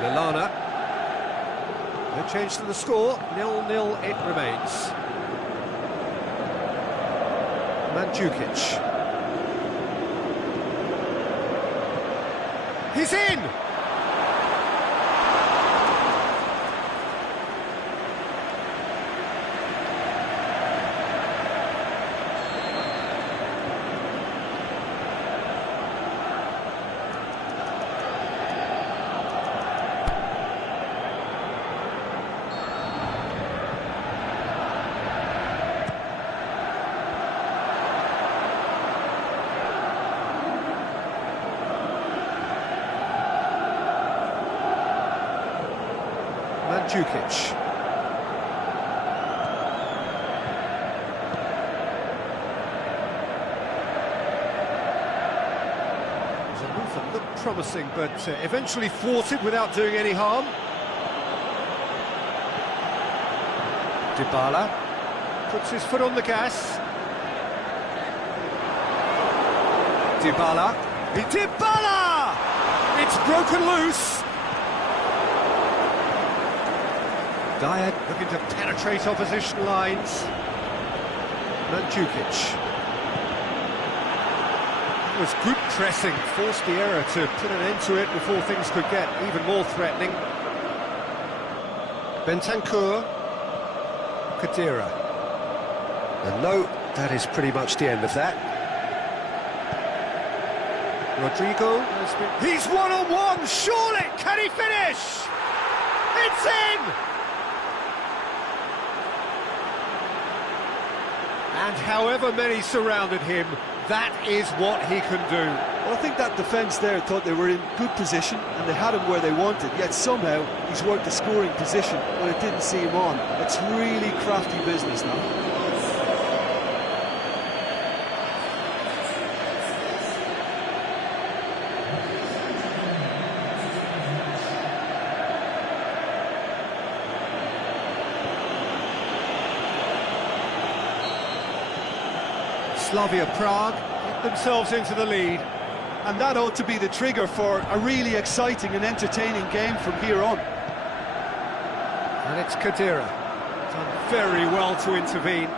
Lallana. No change to the score, 0-0 it remains. Mandzukic. He's in! Mandzukic. It was a move that looked promising, but eventually thwarted without doing any harm. Dybala puts his foot on the gas. Dybala. Dybala! It's broken loose. Dyer looking to penetrate opposition lines. Mandzukic. It was good pressing, forced the error to put an end to it before things could get even more threatening. Bentancur. Khedira. And no, that is pretty much the end of that. Rodrigo has been... He's one-on-one, surely! Can he finish? It's in! And however many surrounded him, that is what he can do. Well, I think that defence there thought they were in good position and they had him where they wanted, yet somehow he's worked the scoring position when it didn't see him on. It's really crafty business now. Slavia Prague get themselves into the lead. And that ought to be the trigger for a really exciting and entertaining game from here on. And it's Kadira. Done very well to intervene.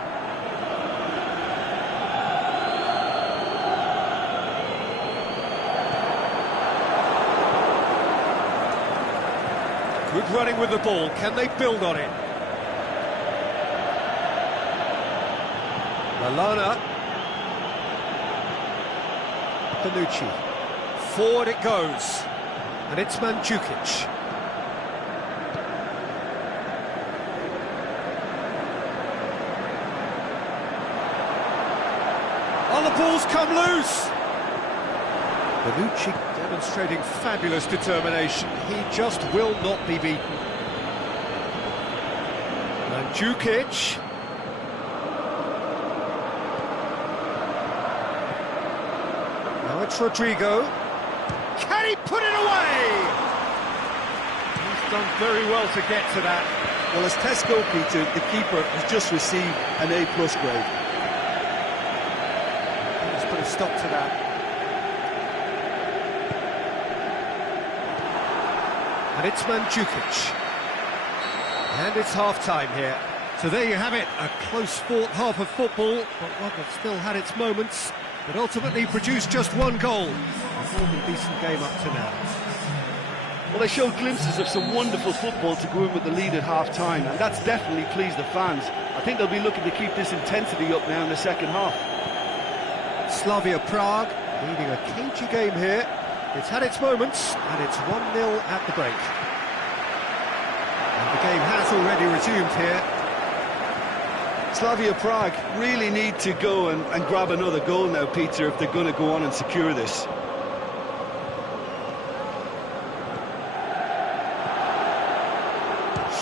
Good running with the ball. Can they build on it? Lalana. Bonucci. Forward it goes. And it's Mandzukic. Oh, the ball's come loose! Bonucci demonstrating fabulous determination. He just will not be beaten. Mandzukic. Now it's Rodrigo. Can he put it away? He's done very well to get to that. Well, as test goalkeeper, the keeper has just received an A+ grade. Let's put a stop to that. And it's Mandzukic. And it's half-time here. So there you have it, a close-fought half of football, but one that still had its moments, but ultimately produced just one goal. A more than decent game up to now. Well, they showed glimpses of some wonderful football to go in with the lead at half-time, and that's definitely pleased the fans. I think they'll be looking to keep this intensity up now in the second half. Slavia Prague leading a cagey game here. It's had its moments, and it's 1-0 at the break. And the game has already resumed here. Slavia Prague really need to go and grab another goal now, Peter, if they're going to go on and secure this.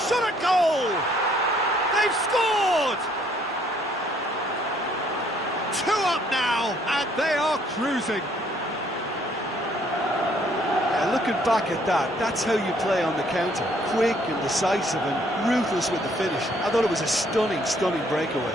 Shot at goal! They've scored! 2 up now, and they are cruising. Looking back at that, that's how you play on the counter. Quick and decisive and ruthless with the finish. I thought it was a stunning, stunning breakaway.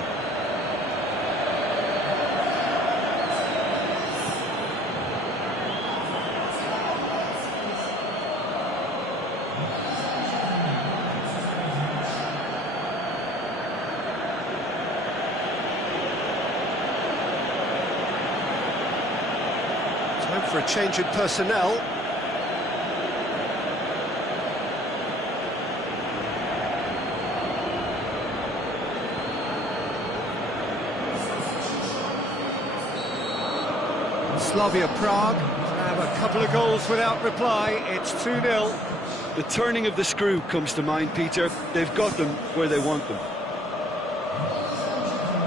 Time for a change in personnel. Slavia Prague have a couple of goals without reply. It's 2-0. The turning of the screw comes to mind, Peter. They've got them where they want them.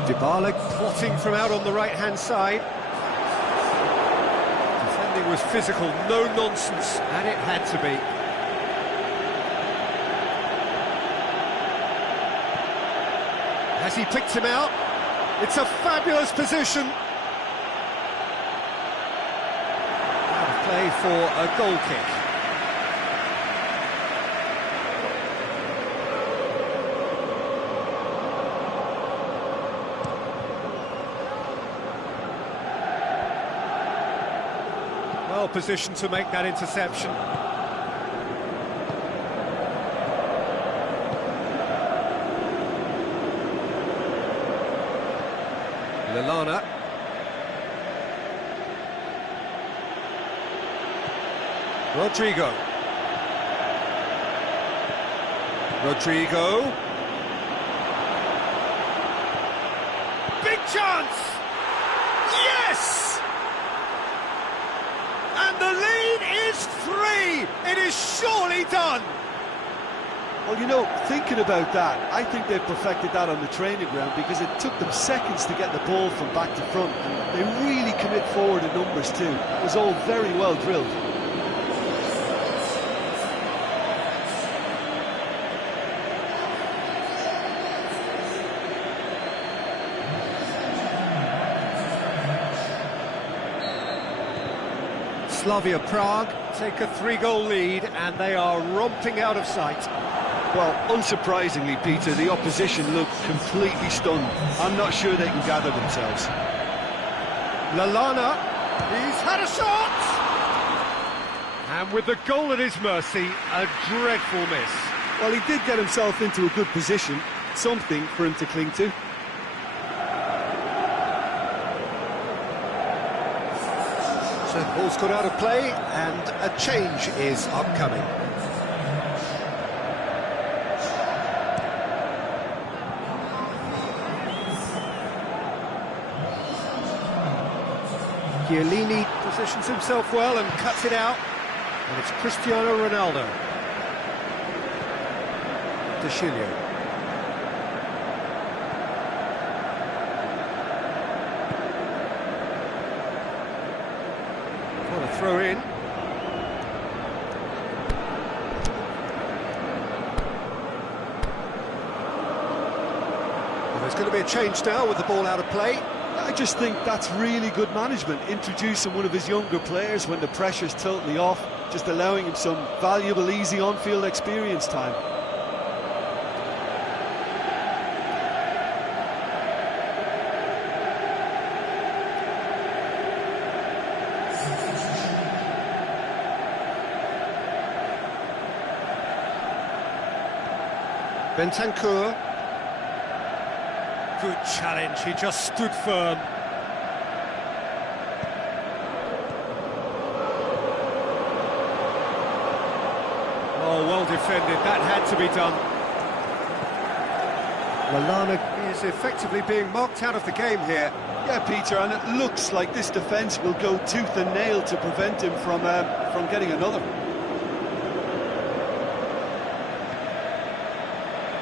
Dybala plotting from out on the right-hand side. Defending was physical, no nonsense, and it had to be. Has he picked him out? It's a fabulous position. Play for a goal kick. Well positioned to make that interception. Lalana. Rodrigo. Rodrigo. Big chance! Yes! And the lead is 3! It is surely done! Well, you know, thinking about that, I think they've perfected that on the training ground because it took them seconds to get the ball from back to front. And they really commit forward in numbers too. It was all very well drilled. Slavia Prague take a 3-goal lead and they are romping out of sight. Well, unsurprisingly, Peter, the opposition look completely stunned. I'm not sure they can gather themselves. Lallana, he's had a shot! And with the goal at his mercy, a dreadful miss. Well, he did get himself into a good position, something for him to cling to. So the ball's got out of play and a change is upcoming. Chiellini positions himself well and cuts it out. And it's Cristiano Ronaldo. De Chilio. What a throw in. Well, there's going to be a change now with the ball out of play. I just think that's really good management, introducing one of his younger players when the pressure's totally off, just allowing him some valuable, easy on-field experience time. Bentancur. Good challenge, he just stood firm. Oh, well defended, that had to be done. Lallana is effectively being marked out of the game here. Yeah, Peter, and it looks like this defence will go tooth and nail to prevent him from getting another.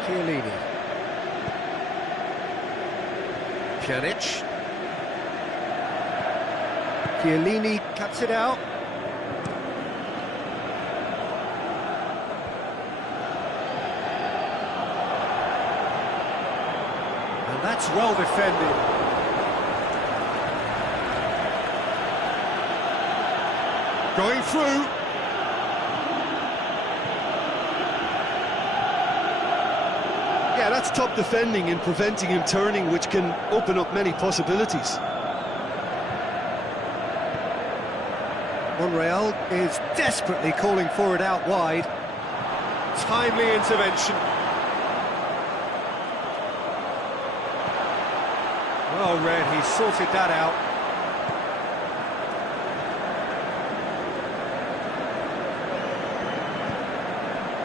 Chiellini. Pjanic. Chiellini cuts it out. And that's well defended. Going through. Yeah, that's top defending and preventing him turning, which can open up many possibilities. Monreal is desperately calling for it out wide. Timely intervention. Well read, he sorted that out.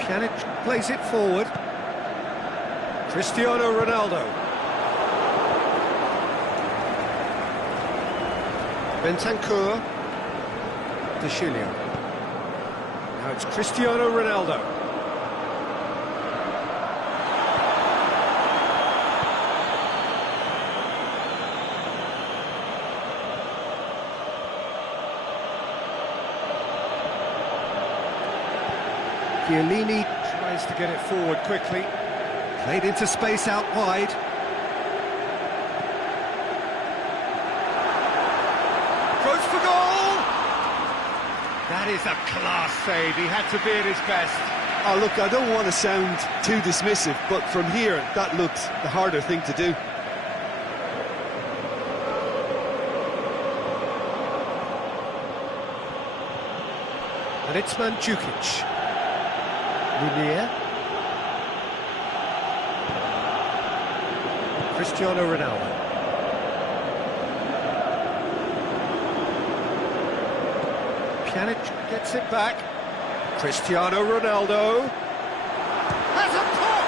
Pjanic plays it forward. Cristiano Ronaldo. Bentancur. De Chilio. Now it's Cristiano Ronaldo. Chiellini tries to get it forward quickly. Played into space out wide. Goes for goal! That is a class save, he had to be at his best. Oh, look, I don't want to sound too dismissive, but from here, that looked the harder thing to do. And it's Mandzukic. Munier. Cristiano Ronaldo. Pjanic gets it back. Cristiano Ronaldo has a pop!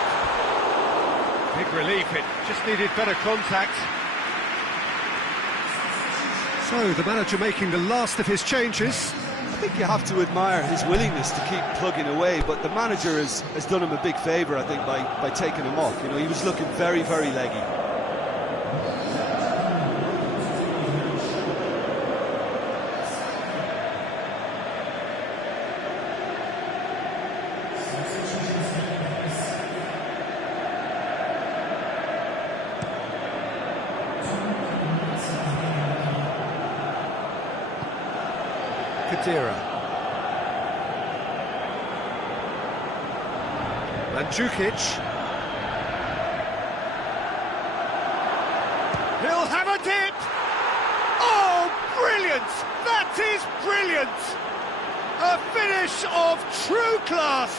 Big relief, it just needed better contact. So the manager making the last of his changes. think you have to admire his willingness to keep plugging away, but the manager has done him a big favour, I think, by taking him off. You know, he was looking very, very leggy. Kadira. Mandzukic. He'll have a dip! Oh, brilliant! That is brilliant! A finish of true class!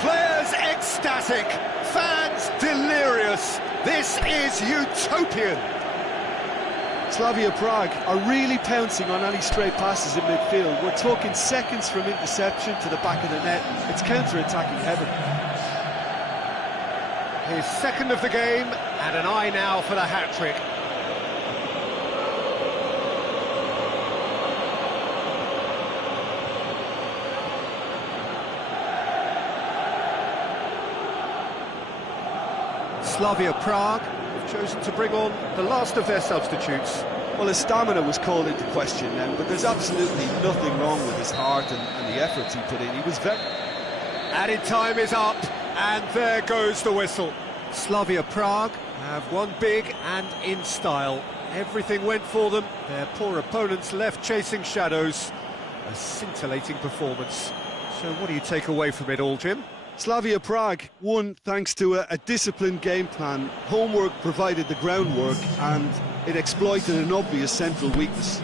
Players ecstatic, fans delirious. This is utopian! Slavia Prague are really pouncing on any stray passes in midfield. We're talking seconds from interception to the back of the net. It's counter-attacking heaven. His second of the game, and an eye now for the hat-trick. Slavia Prague have chosen to bring on the last of their substitutes. Well, his stamina was called into question then, but there's absolutely nothing wrong with his heart and the efforts he put in. He was very... Added time is up, and there goes the whistle. Slavia Prague have won big and in style. Everything went for them. Their poor opponents left chasing shadows. A scintillating performance. So what do you take away from it all, Jim? Slavia Prague won thanks to a disciplined game plan. Homework provided the groundwork, and it exploited an obvious central weakness.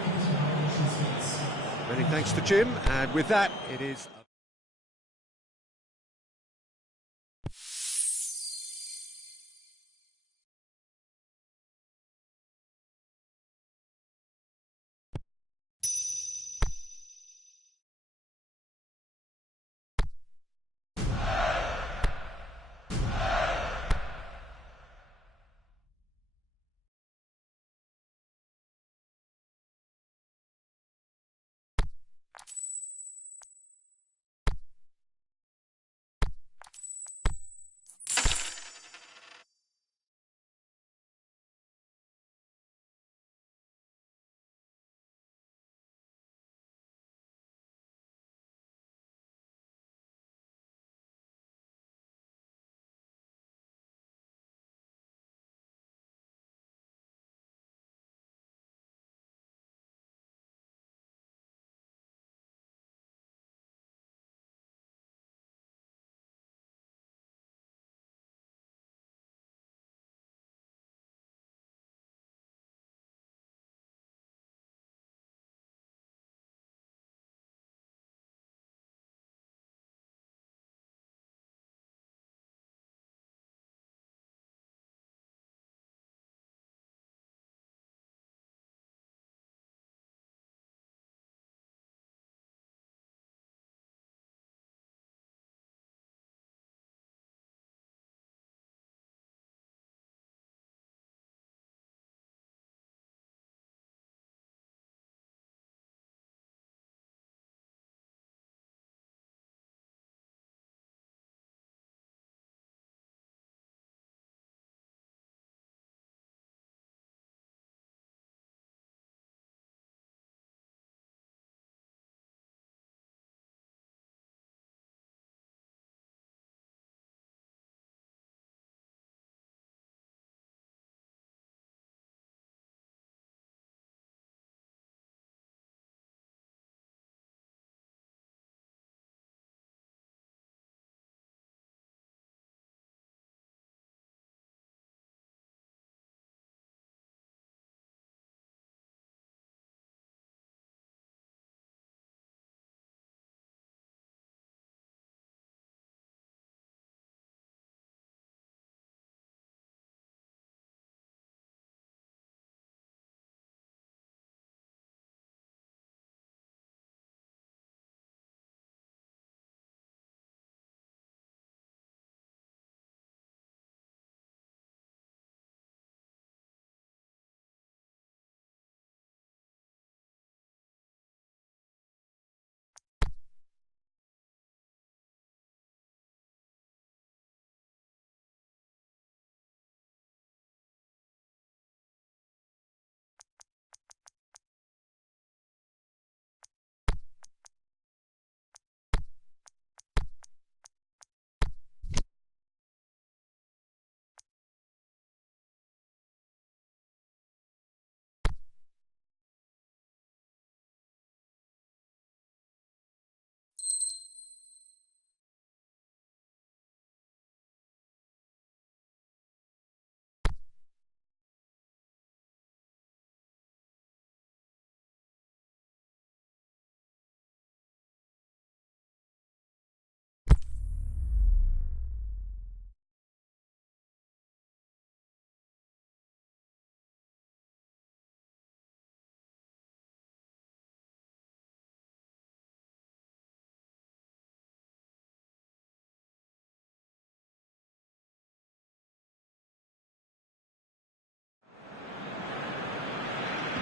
Many thanks to Jim, and with that, it is...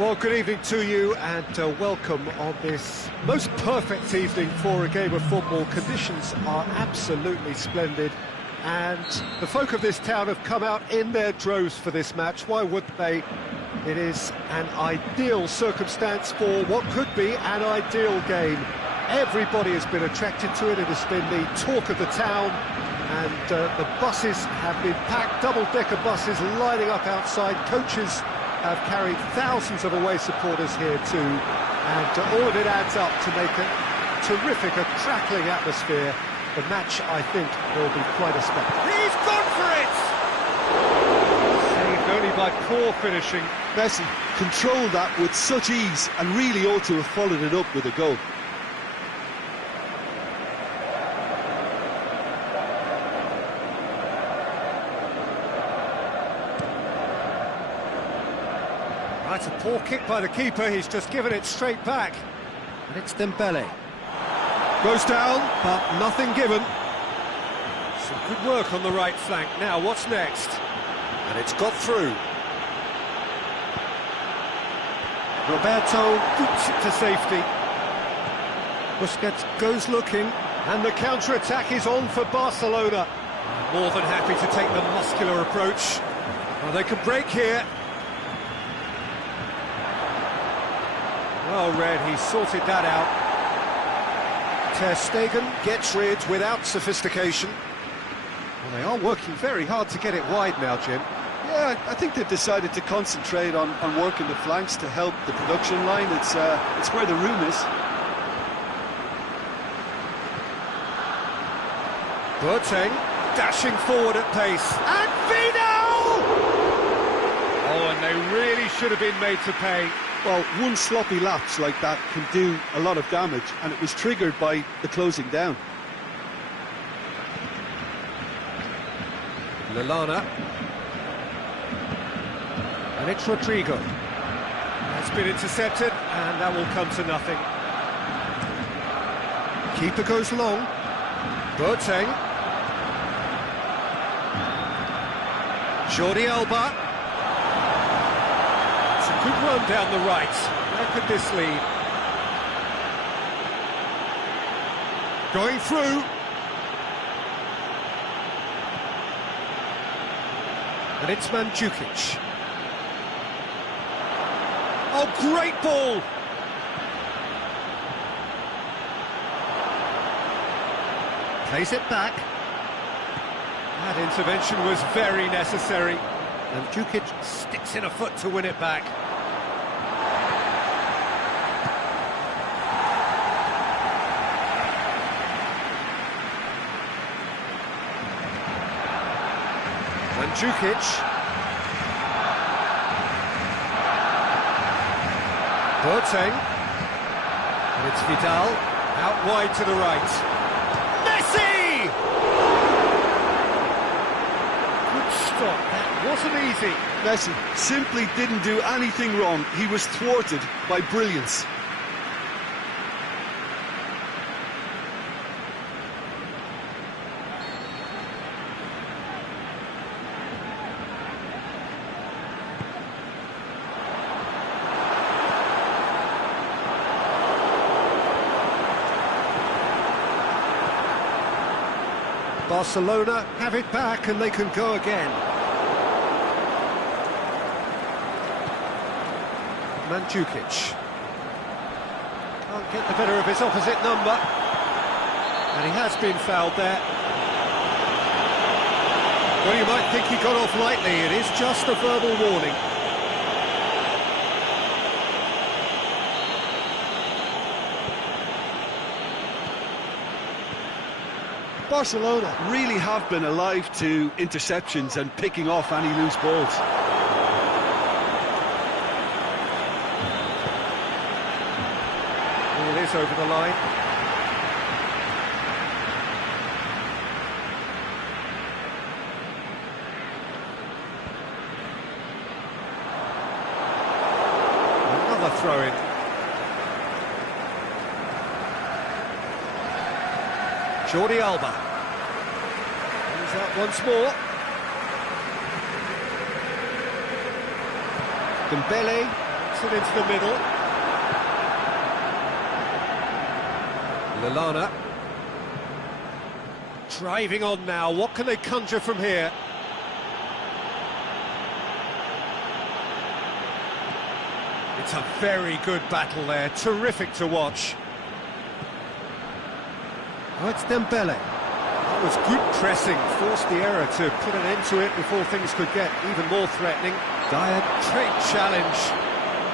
Well, good evening to you and welcome on this most perfect evening for a game of football. Conditions are absolutely splendid and the folk of this town have come out in their droves for this match. Why wouldn't they? It is an ideal circumstance for what could be an ideal game. Everybody has been attracted to it. It has been the talk of the town and the buses have been packed, double-decker buses lining up outside. Coaches have carried thousands of away supporters here too, and all of it adds up to make a terrific, a crackling atmosphere. The match, I think, will be quite a spectacle. He's gone for it! Saved only by poor finishing. Messi controlled that with such ease and really ought to have followed it up with a goal. Right, a poor kick by the keeper, he's just given it straight back. And it's Dembele. Goes down, but nothing given. Some good work on the right flank. Now, what's next? And it's got through. Roberto boots it to safety. Busquets goes looking, and the counter-attack is on for Barcelona. More than happy to take the muscular approach. Well, they can break here. Well read, he sorted that out. Ter Stegen gets rid without sophistication. Well, they are working very hard to get it wide now, Jim. Yeah, I think they've decided to concentrate on working the flanks to help the production line. It's where the room is. Boateng dashing forward at pace. And Vidal! Oh, and they really should have been made to pay. Well, one sloppy lapse like that can do a lot of damage, and it was triggered by the closing down. Lallana. And it's Rodrigo. That's been intercepted, and that will come to nothing. Keeper goes long. Boateng. Jordi Alba. Good run down the right. Where could this lead? Going through. And it's Mandzukic. Oh, great ball! Plays it back. That intervention was very necessary. And Mandzukic sticks in a foot to win it back. Mandzukic. Boateng. And it's Vidal. Out wide to the right. Messi! Good stop. That wasn't easy. Messi simply didn't do anything wrong. He was thwarted by brilliance. Barcelona have it back and they can go again. Mandzukic can't get the better of his opposite number, and he has been fouled there. Well, you might think he got off lightly. It is just a verbal warning. Barcelona really have been alive to interceptions and picking off any loose balls. It is over the line. Another throw-in. Jordi Alba. He's out once more. Dembele Gets it into the middle. Lallana. Driving on now, what can they conjure from here? It's a very good battle there, terrific to watch. Oh, it's Dembele. That was good pressing, forced the error to put an end to it before things could get even more threatening. Dire, great challenge.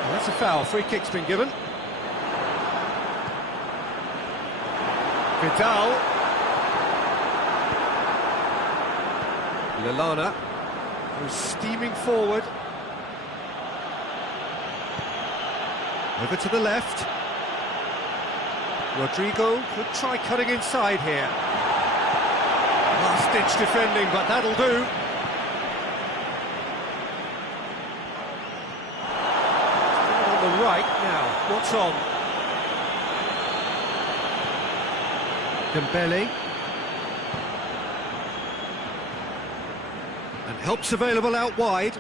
Well, that's a foul, free kick's been given. Vidal. Lallana, who's steaming forward. Over to the left. Rodrigo could try cutting inside here. Last-ditch defending, but that'll do. On the right now, what's on? Dembele. And help's available out wide.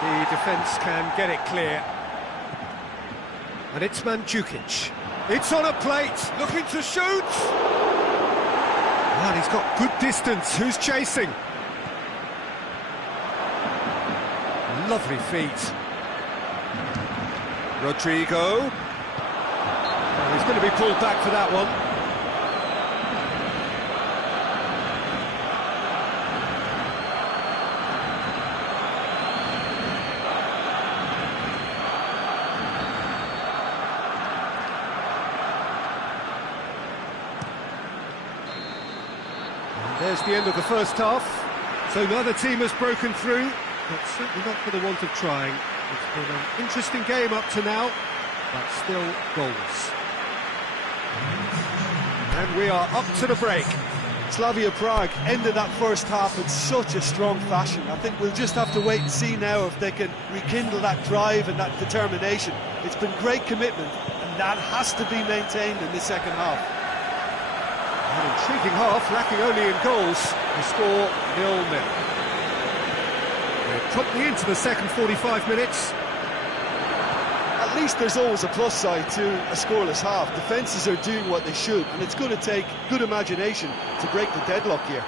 And the defence can get it clear. And it's Mandzukic. It's on a plate, looking to shoot! And he's got good distance, who's chasing? Lovely feet. Rodrigo. Oh, he's going to be pulled back for that one. There's the end of the first half, so neither team has broken through, but certainly not for the want of trying. It's been an interesting game up to now, but still goalless. And we are up to the break. Slavia Prague ended that first half in such a strong fashion. I think we'll just have to wait and see now if they can rekindle that drive and that determination. It's been great commitment, and that has to be maintained in the second half. An intriguing half, lacking only in goals. The score 0-0. We're putting into the second 45 minutes. At least there's always a plus side to a scoreless half. Defences are doing what they should, and it's going to take good imagination to break the deadlock here.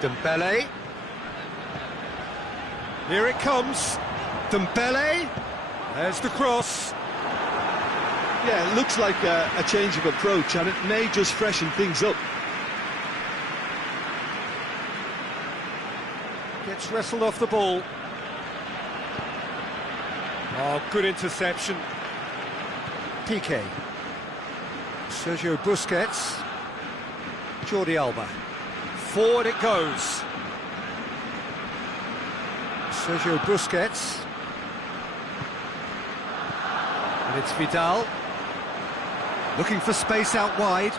Dembele. Here it comes. Dembele, there's the cross. Yeah, it looks like a change of approach, and it may just freshen things up. Gets wrestled off the ball. Oh, good interception. Piqué. Sergio Busquets. Jordi Alba. Forward it goes. Sergio Busquets. And it's Vidal. Looking for space out wide.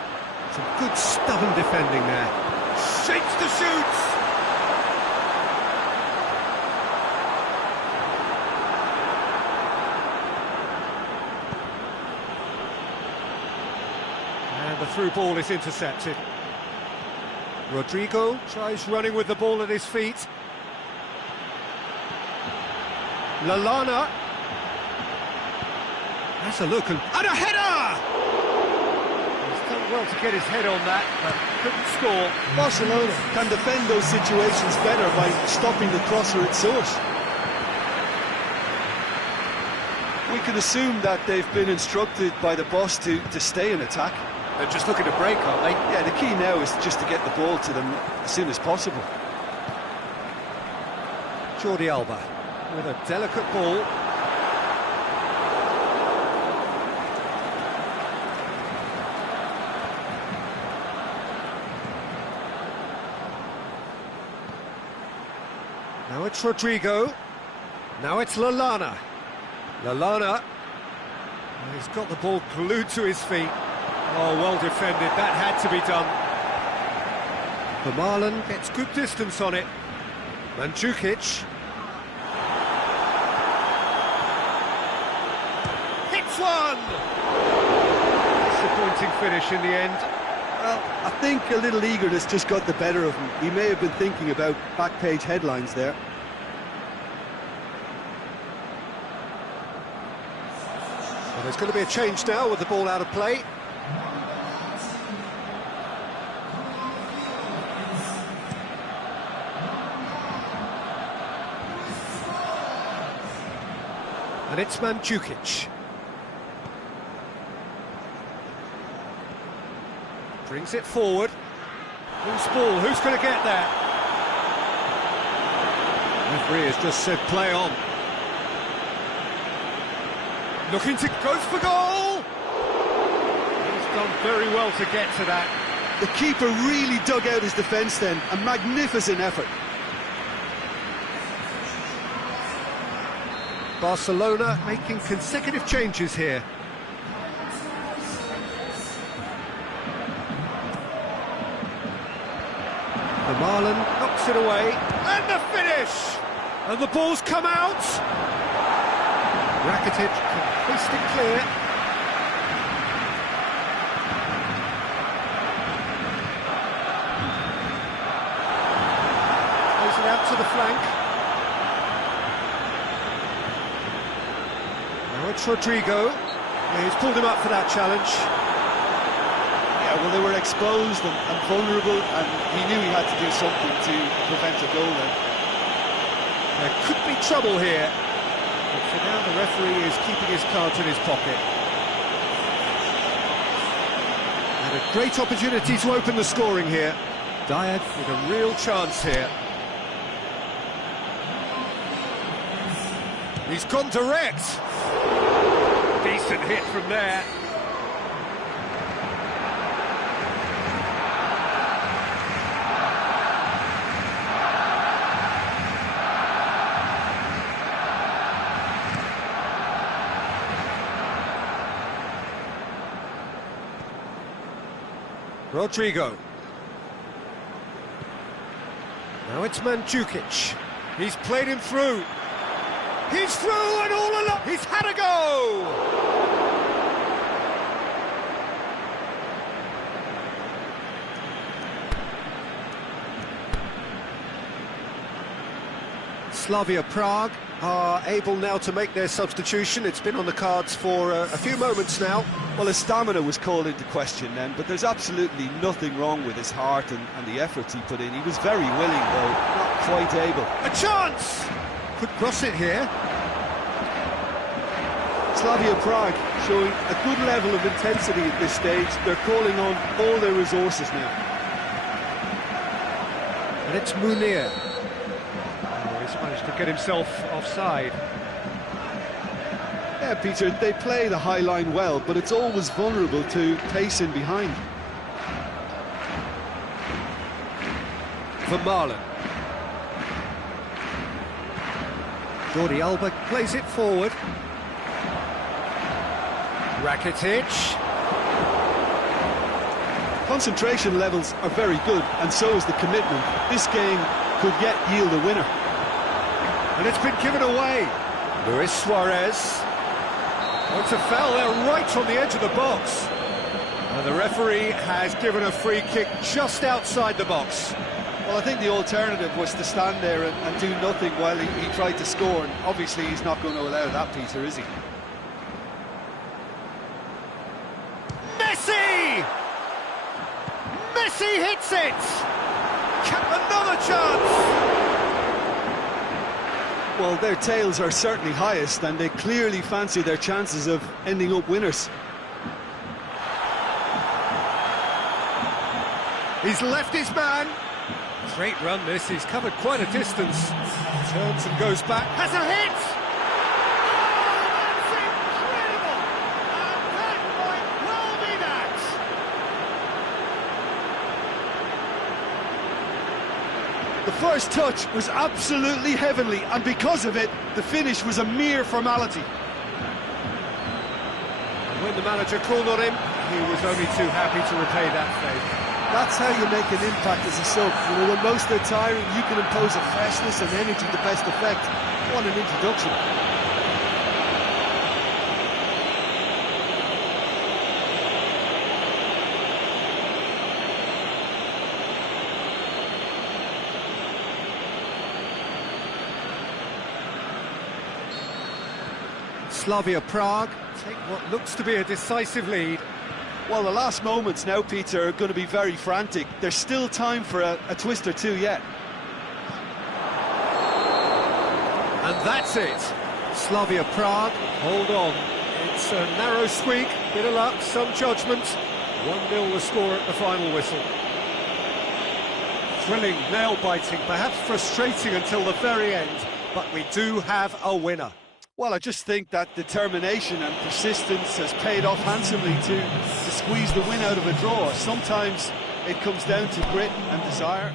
Some good stubborn defending there. Shakes to shoot! And the through ball is intercepted. Rodrigo tries running with the ball at his feet. Lallana. That's a look, and a header! He's done well to get his head on that, but couldn't score. Barcelona can defend those situations better by stopping the crosser at source. We can assume that they've been instructed by the boss to stay in attack. They're just looking to break, aren't they? Yeah, the key now is just to get the ball to them as soon as possible. Jordi Alba with a delicate ball. Now it's Rodrigo. Now it's Lallana. Lallana. He's got the ball glued to his feet. Oh, well defended. That had to be done. Vermaelen gets good distance on it. Mandzukic. Hits one! disappointing finish in the end. Well, I think a little eagerness just got the better of him. He may have been thinking about back-page headlines there. Well, there's going to be a change now with the ball out of play. And it's Mandzukic. Brings it forward. Loose ball, who's going to get that? Referee has just said play on. Looking to, goes for goal! He's done very well to get to that. The keeper really dug out his defence then, a magnificent effort. Barcelona making consecutive changes here. The Marlon knocks it away, and the finish! And the ball's come out! Rakitic can hoist it clear. Plays it out to the flank. Now it's Rodrigo. He's pulled him up for that challenge. Yeah, well, they were exposed and vulnerable, and he knew he had to do something to prevent a goal then. There could be trouble here. But for now, the referee is keeping his cards in his pocket. And a great opportunity to open the scoring here. Diaz with a real chance here. He's gone direct. Decent hit from there. Rodrigo. Now it's Mandzukic. He's played him through. He's through and all along. He's had a go! Slavia Prague are able now to make their substitution. It's been on the cards for a few moments now. Well, his stamina was called into question then, but there's absolutely nothing wrong with his heart and the efforts he put in. He was very willing, though, not quite able. A chance! Could cross it here. Slavia Prague showing a good level of intensity at this stage. They're calling on all their resources now. And it's Munir. He's managed to get himself offside. Yeah, Peter, they play the high line well, but it's always vulnerable to pace in behind. For Marlon. Jordi Alba plays it forward. Rakitic. Concentration levels are very good, and so is the commitment. This game could yet yield a winner. And it's been given away. Luis Suarez. Oh, it's a foul there right on the edge of the box. And the referee has given a free kick just outside the box. Well, I think the alternative was to stand there and do nothing while he tried to score, and obviously he's not going to allow that, Peter, is he? Messi! Messi hits it! Another chance! Well, their tails are certainly highest, and they clearly fancy their chances of ending up winners. He's left his man. Great run this, he's covered quite a distance. Turns and goes back, has a hit! Oh, that's incredible! And that might well be that! The first touch was absolutely heavenly, and because of it, the finish was a mere formality. And when the manager called on him, he was only too happy to repay that favour. That's how you make an impact as a sub. You know, when most are tiring, you can impose a freshness and energy to best effect. What an introduction. Slavia Prague take what looks to be a decisive lead. Well, the last moments now, Peter, are going to be very frantic. There's still time for a twist or two yet. And that's it. Slavia Prague, hold on. It's a narrow squeak, bit of luck, some judgment. 1-0 the score at the final whistle. Thrilling, nail-biting, perhaps frustrating until the very end, but we do have a winner. Well, I just think that determination and persistence has paid off handsomely to squeeze the win out of a draw. Sometimes it comes down to grit and desire.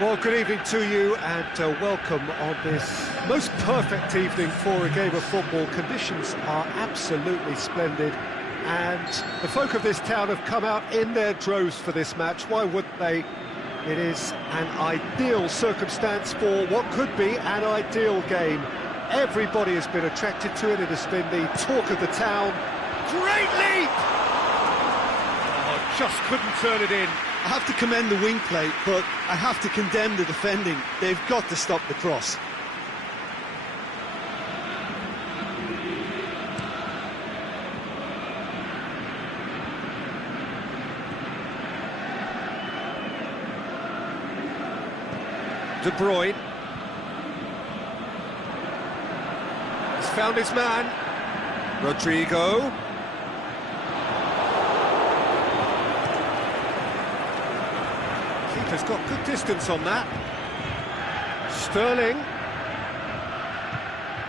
Well, good evening to you and welcome on this most perfect evening for a game of football. Conditions are absolutely splendid and the folk of this town have come out in their droves for this match. Why wouldn't they? It is an ideal circumstance for what could be an ideal game. Everybody has been attracted to it. It has been the talk of the town. Great leap! Oh, just couldn't turn it in. I have to commend the wing play, but I have to condemn the defending. They've got to stop the cross. De Bruyne. He's found his man. Rodrigo. Keeper's got good distance on that. Sterling.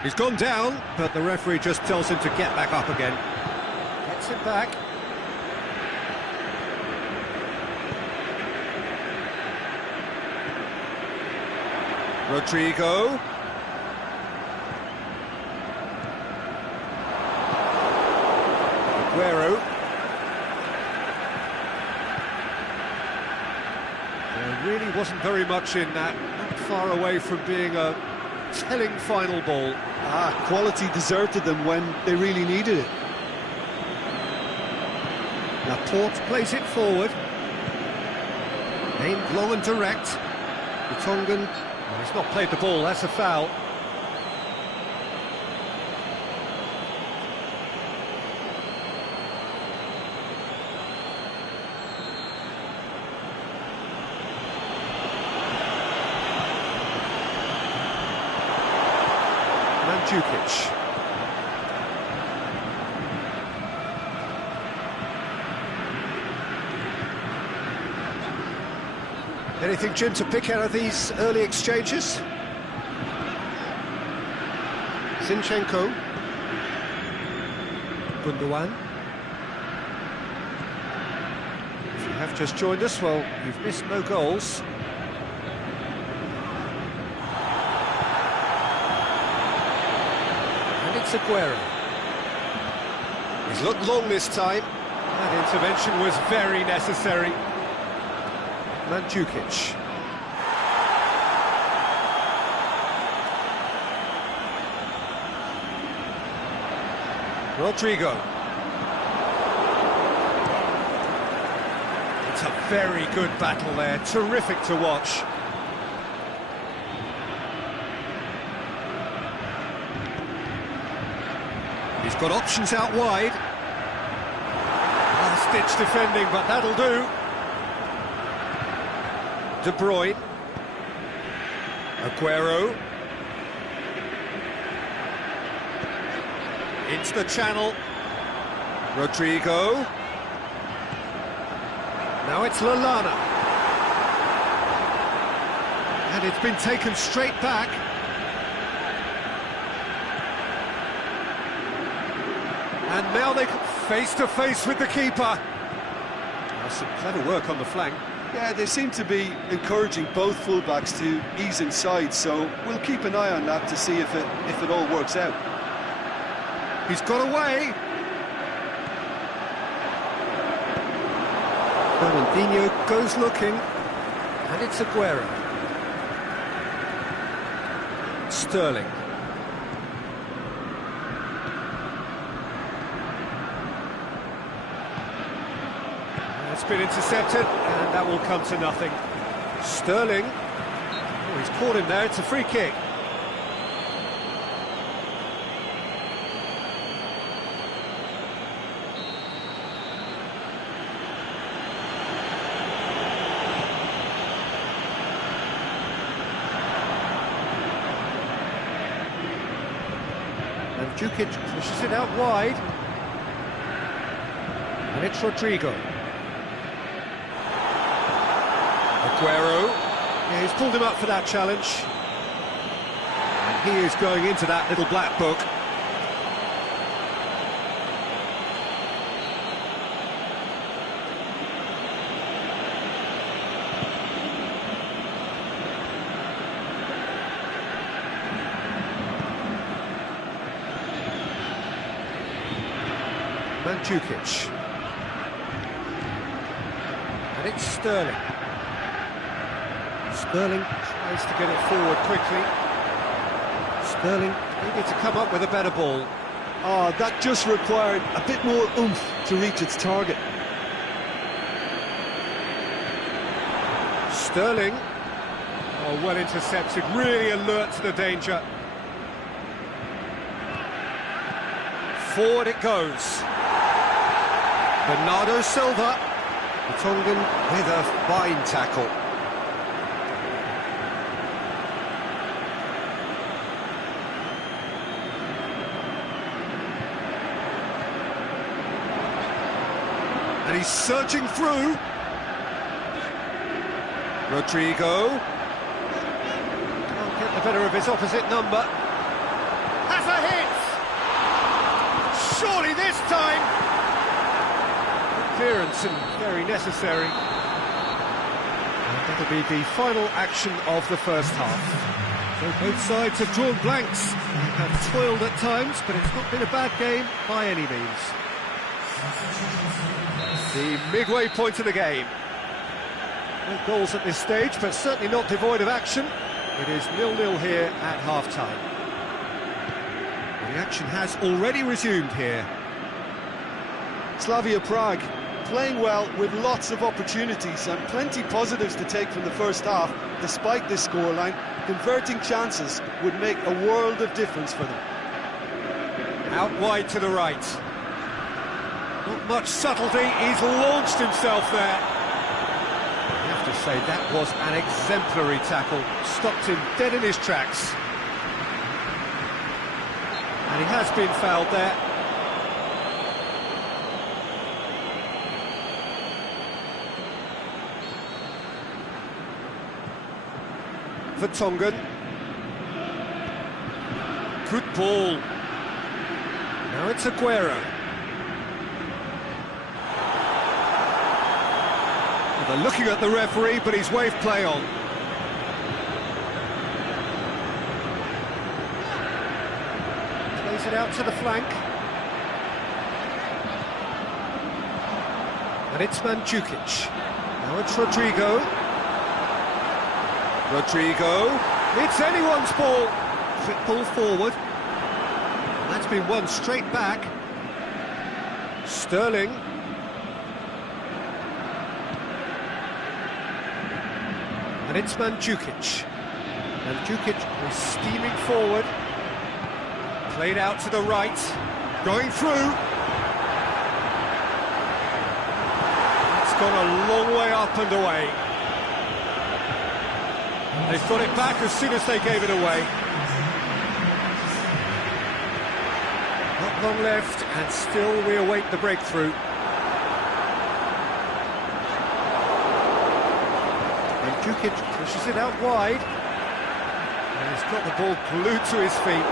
He's gone down, but the referee just tells him to get back up again. Gets him back. Rodrigo. Aguero. There really wasn't very much in that, not far away from being a telling final ball. Quality deserted them when they really needed it. Laporte plays it forward. Aimed long and direct. Vertonghen, well, he's not played the ball, that's a foul. Mandzukic. Anything, Jim, to pick out of these early exchanges? Zinchenko. Gundogan. If you have just joined us, well, you've missed no goals. And it's Aguero. He's looked long this time. That intervention was very necessary. Mandzukic. Rodrigo. It's a very good battle there, terrific to watch. He's got options out wide. Last-ditch defending, but that'll do. De Bruyne. Aguero. Into the channel. Rodrigo. Now it's Lallana. And it's been taken straight back. And now they face to face with the keeper. Now some clever work on the flank. Yeah, they seem to be encouraging both fullbacks to ease inside, so we'll keep an eye on that to see if it all works out. He's got away. Fernandinho goes looking, and it's Aguero. Sterling. It's been intercepted, and that will come to nothing. Sterling. Oh, he's caught him there, it's a free kick. Mandzukic pushes it out wide. And it's Rodrigo. Aguero. Yeah, he's pulled him up for that challenge. And he is going into that little black book. Mandzukic. And it's Sterling. Sterling tries to get it forward quickly. Sterling needed to come up with a better ball. Oh, that just required a bit more oomph to reach its target. Sterling. Oh, well intercepted, really alert to the danger. Forward it goes. Bernardo Silva. The Tongan with a fine tackle. And he's surging through. Rodrigo. Can't get the better of his opposite number. Has a hit! Surely this time! Clearance and very necessary. And that'll be the final action of the first half. So both sides have drawn blanks. They have toiled at times, but it's not been a bad game by any means. The midway point of the game. No goals at this stage, but certainly not devoid of action. It is 0-0 here at half-time. The action has already resumed here. Slavia Prague playing well with lots of opportunities and plenty positives to take from the first half. Despite this scoreline, converting chances would make a world of difference for them. Out wide to the right. Not much subtlety, he's launched himself there. I have to say, that was an exemplary tackle. Stopped him dead in his tracks. And he has been fouled there. Vertonghen. Good ball. Now it's Aguero. Well, they're looking at the referee, but he's waved play on. Plays it out to the flank. And it's Mandzukic. Now it's Rodrigo. Rodrigo. It's anyone's ball. Quick ball forward. That's been won straight back. Sterling. And it's Mandzukic. Mandzukic is steaming forward. Played out to the right. Going through. It's gone a long way up and away. They've got it back as soon as they gave it away. Not long left, and still we await the breakthrough. Mandzukic pushes it out wide. And he's got the ball glued to his feet.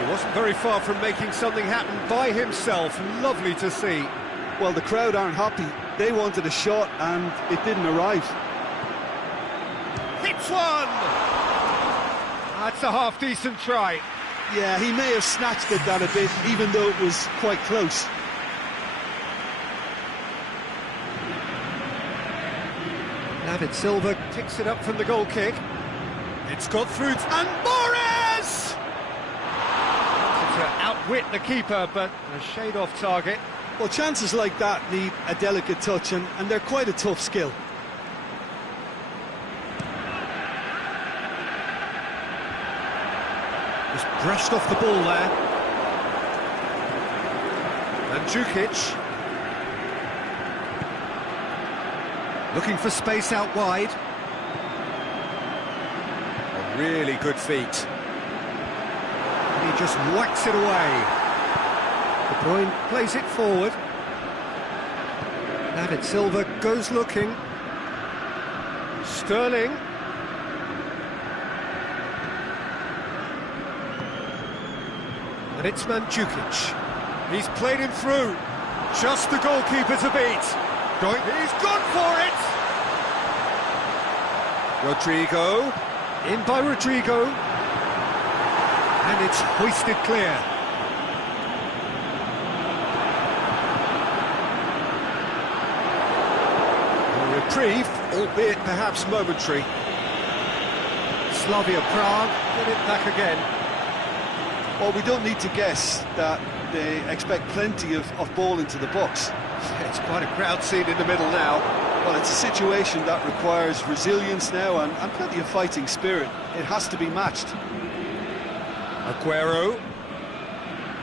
He wasn't very far from making something happen by himself. Lovely to see. Well, the crowd aren't happy. They wanted a shot, and it didn't arrive. Hits one! That's a half-decent try. Yeah, he may have snatched at that a bit, even though it was quite close. David Silva picks it up from the goal kick. It's got through, and Morris! To outwit the keeper, but a shade off target. Well, chances like that need a delicate touch, and they're quite a tough skill. Just brushed off the ball there. Mandzukic. Looking for space out wide. A really good feet. And he just whacks it away. De Bruyne plays it forward. David Silva goes looking. Sterling. And it's Mandzukic. He's played him through. Just the goalkeeper to beat. He's gone for it! Rodrigo. In by Rodrigo. And it's hoisted clear. A reprieve, albeit perhaps momentary. Slavia Prague get it back again. Well, we don't need to guess that they expect plenty of ball into the box. It's quite a crowd scene in the middle now. Well, it's a situation that requires resilience now and plenty of fighting spirit. It has to be matched. Aguero.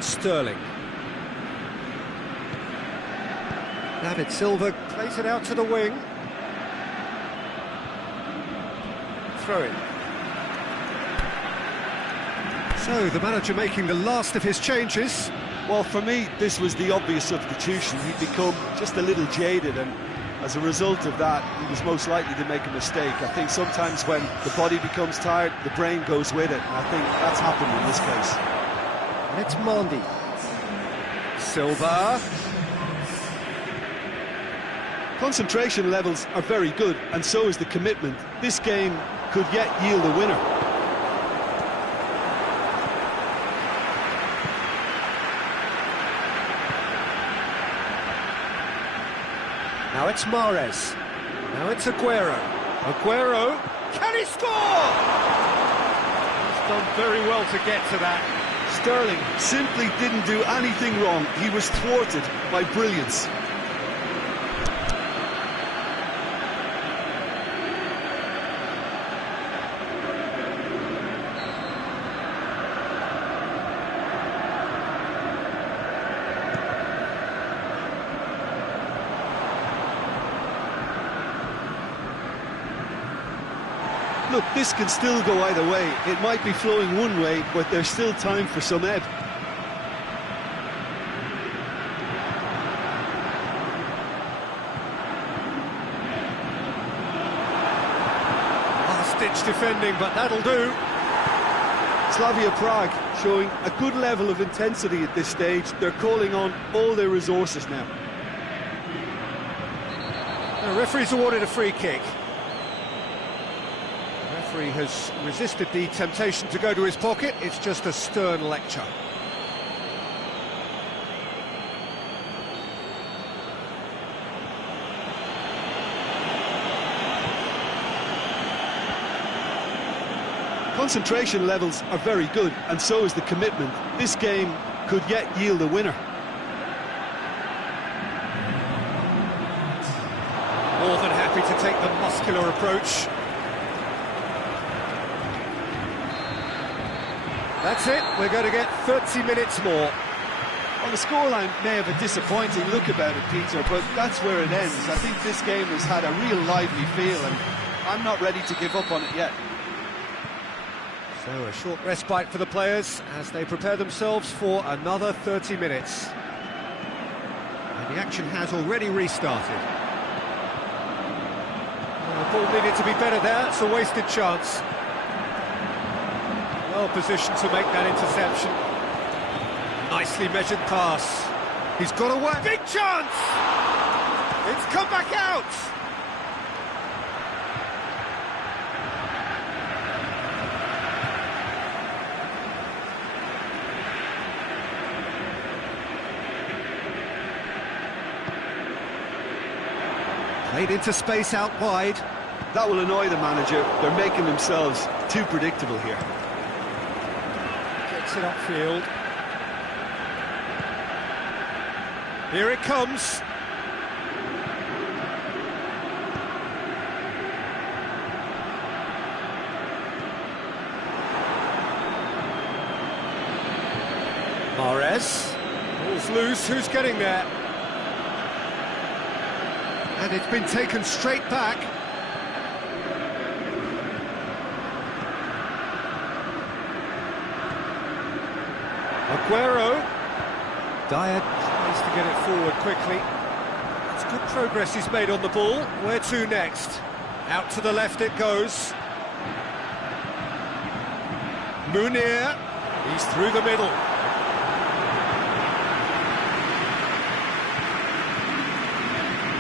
Sterling. David Silva plays it out to the wing. Throw it. So, the manager making the last of his changes. Well, for me, this was the obvious substitution. He'd become just a little jaded, and as a result of that, he was most likely to make a mistake. I think sometimes when the body becomes tired, the brain goes with it, and I think that's happened in this case. And it's Mondi. Silva. Concentration levels are very good, and so is the commitment. This game could yet yield a winner. Now it's Mahrez. Now it's Aguero. Aguero. Can he score? He's done very well to get to that. Sterling simply didn't do anything wrong. He was thwarted by brilliance. Look, this can still go either way. It might be flowing one way, but there's still time for some ebb. Last-ditch defending, but that'll do. Slavia Prague showing a good level of intensity at this stage. They're calling on all their resources now. The referee's awarded a free kick. The referee has resisted the temptation to go to his pocket. It's just a stern lecture. Concentration levels are very good, and so is the commitment. This game could yet yield a winner. More than happy to take the muscular approach. That's it, we're going to get 30 minutes more. Well, the scoreline may have a disappointing look about it, Peter, but that's where it ends. I think this game has had a real lively feel, and I'm not ready to give up on it yet. So a short respite for the players as they prepare themselves for another 30 minutes. And the action has already restarted. Well, the ball needed to be better there, it's a wasted chance. Well positioned to make that interception. Nicely measured pass. He's got away. Big chance! It's come back out! Played into space out wide. That will annoy the manager. They're making themselves too predictable here. Gets it upfield. Here it comes. Mahrez. Ball's loose, who's getting there? And it's been taken straight back. Aguero. Dyer tries to get it forward quickly. It's good progress he's made on the ball. Where to next? Out to the left it goes. Munir. He's through the middle.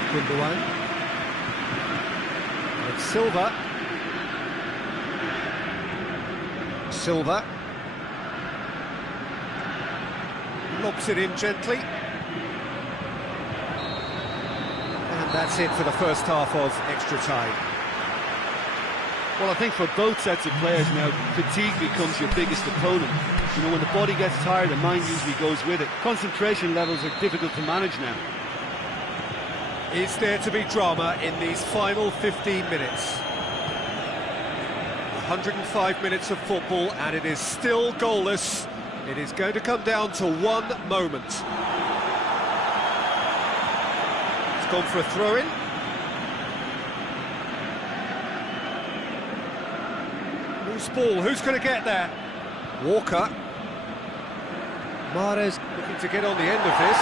Gundogan. It's Silva. Silva. Lobs it in gently. And that's it for the first half of extra time. Well, I think for both sets of players now, fatigue becomes your biggest opponent. You know, when the body gets tired, the mind usually goes with it. Concentration levels are difficult to manage now. Is there to be drama in these final 15 minutes? 105 minutes of football, and it is still goalless. It is going to come down to one moment. It's gone for a throw-in. Loose ball, who's going to get there? Walker. Mahrez looking to get on the end of this.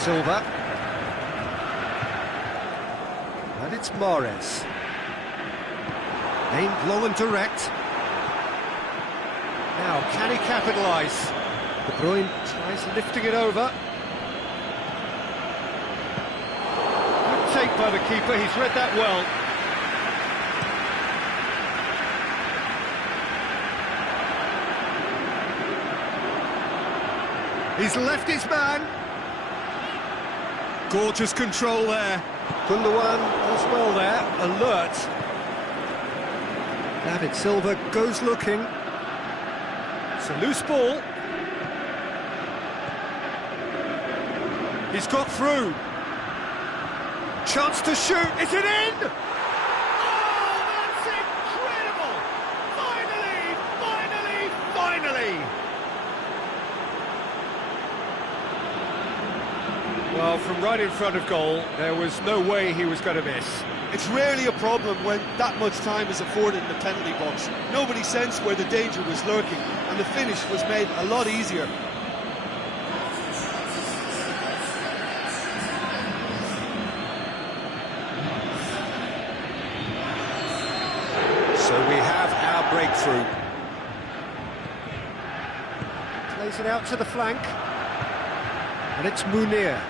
Silva. And it's Mahrez. Aimed long and direct. Now, can he capitalise? De Bruyne tries lifting it over. Good take by the keeper, he's read that well. He's left his man. Gorgeous control there. Gundogan as well there, alert. David Silva goes looking. It's a loose ball. He's got through. Chance to shoot. Is it in? Oh, that's incredible! Finally, Well, from right in front of goal, there was no way he was going to miss. It's rarely a problem when that much time is afforded in the penalty box. Nobody sensed where the danger was lurking, and the finish was made a lot easier. So we have our breakthrough. Plays it out to the flank. And it's Munir.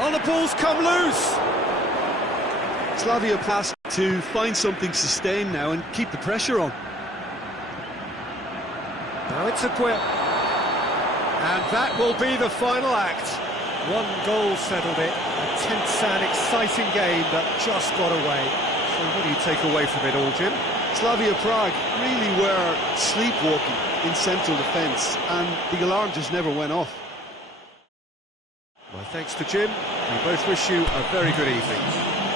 Oh, the ball's come loose! Slavia pass to find something sustained now and keep the pressure on. Now it's a quip. And that will be the final act. One goal settled it. A tense and exciting game that just got away. So what do you take away from it all, Jim? Slavia Prague really were sleepwalking in central defence, and the alarm just never went off. My thanks to Jim. We both wish you a very good evening.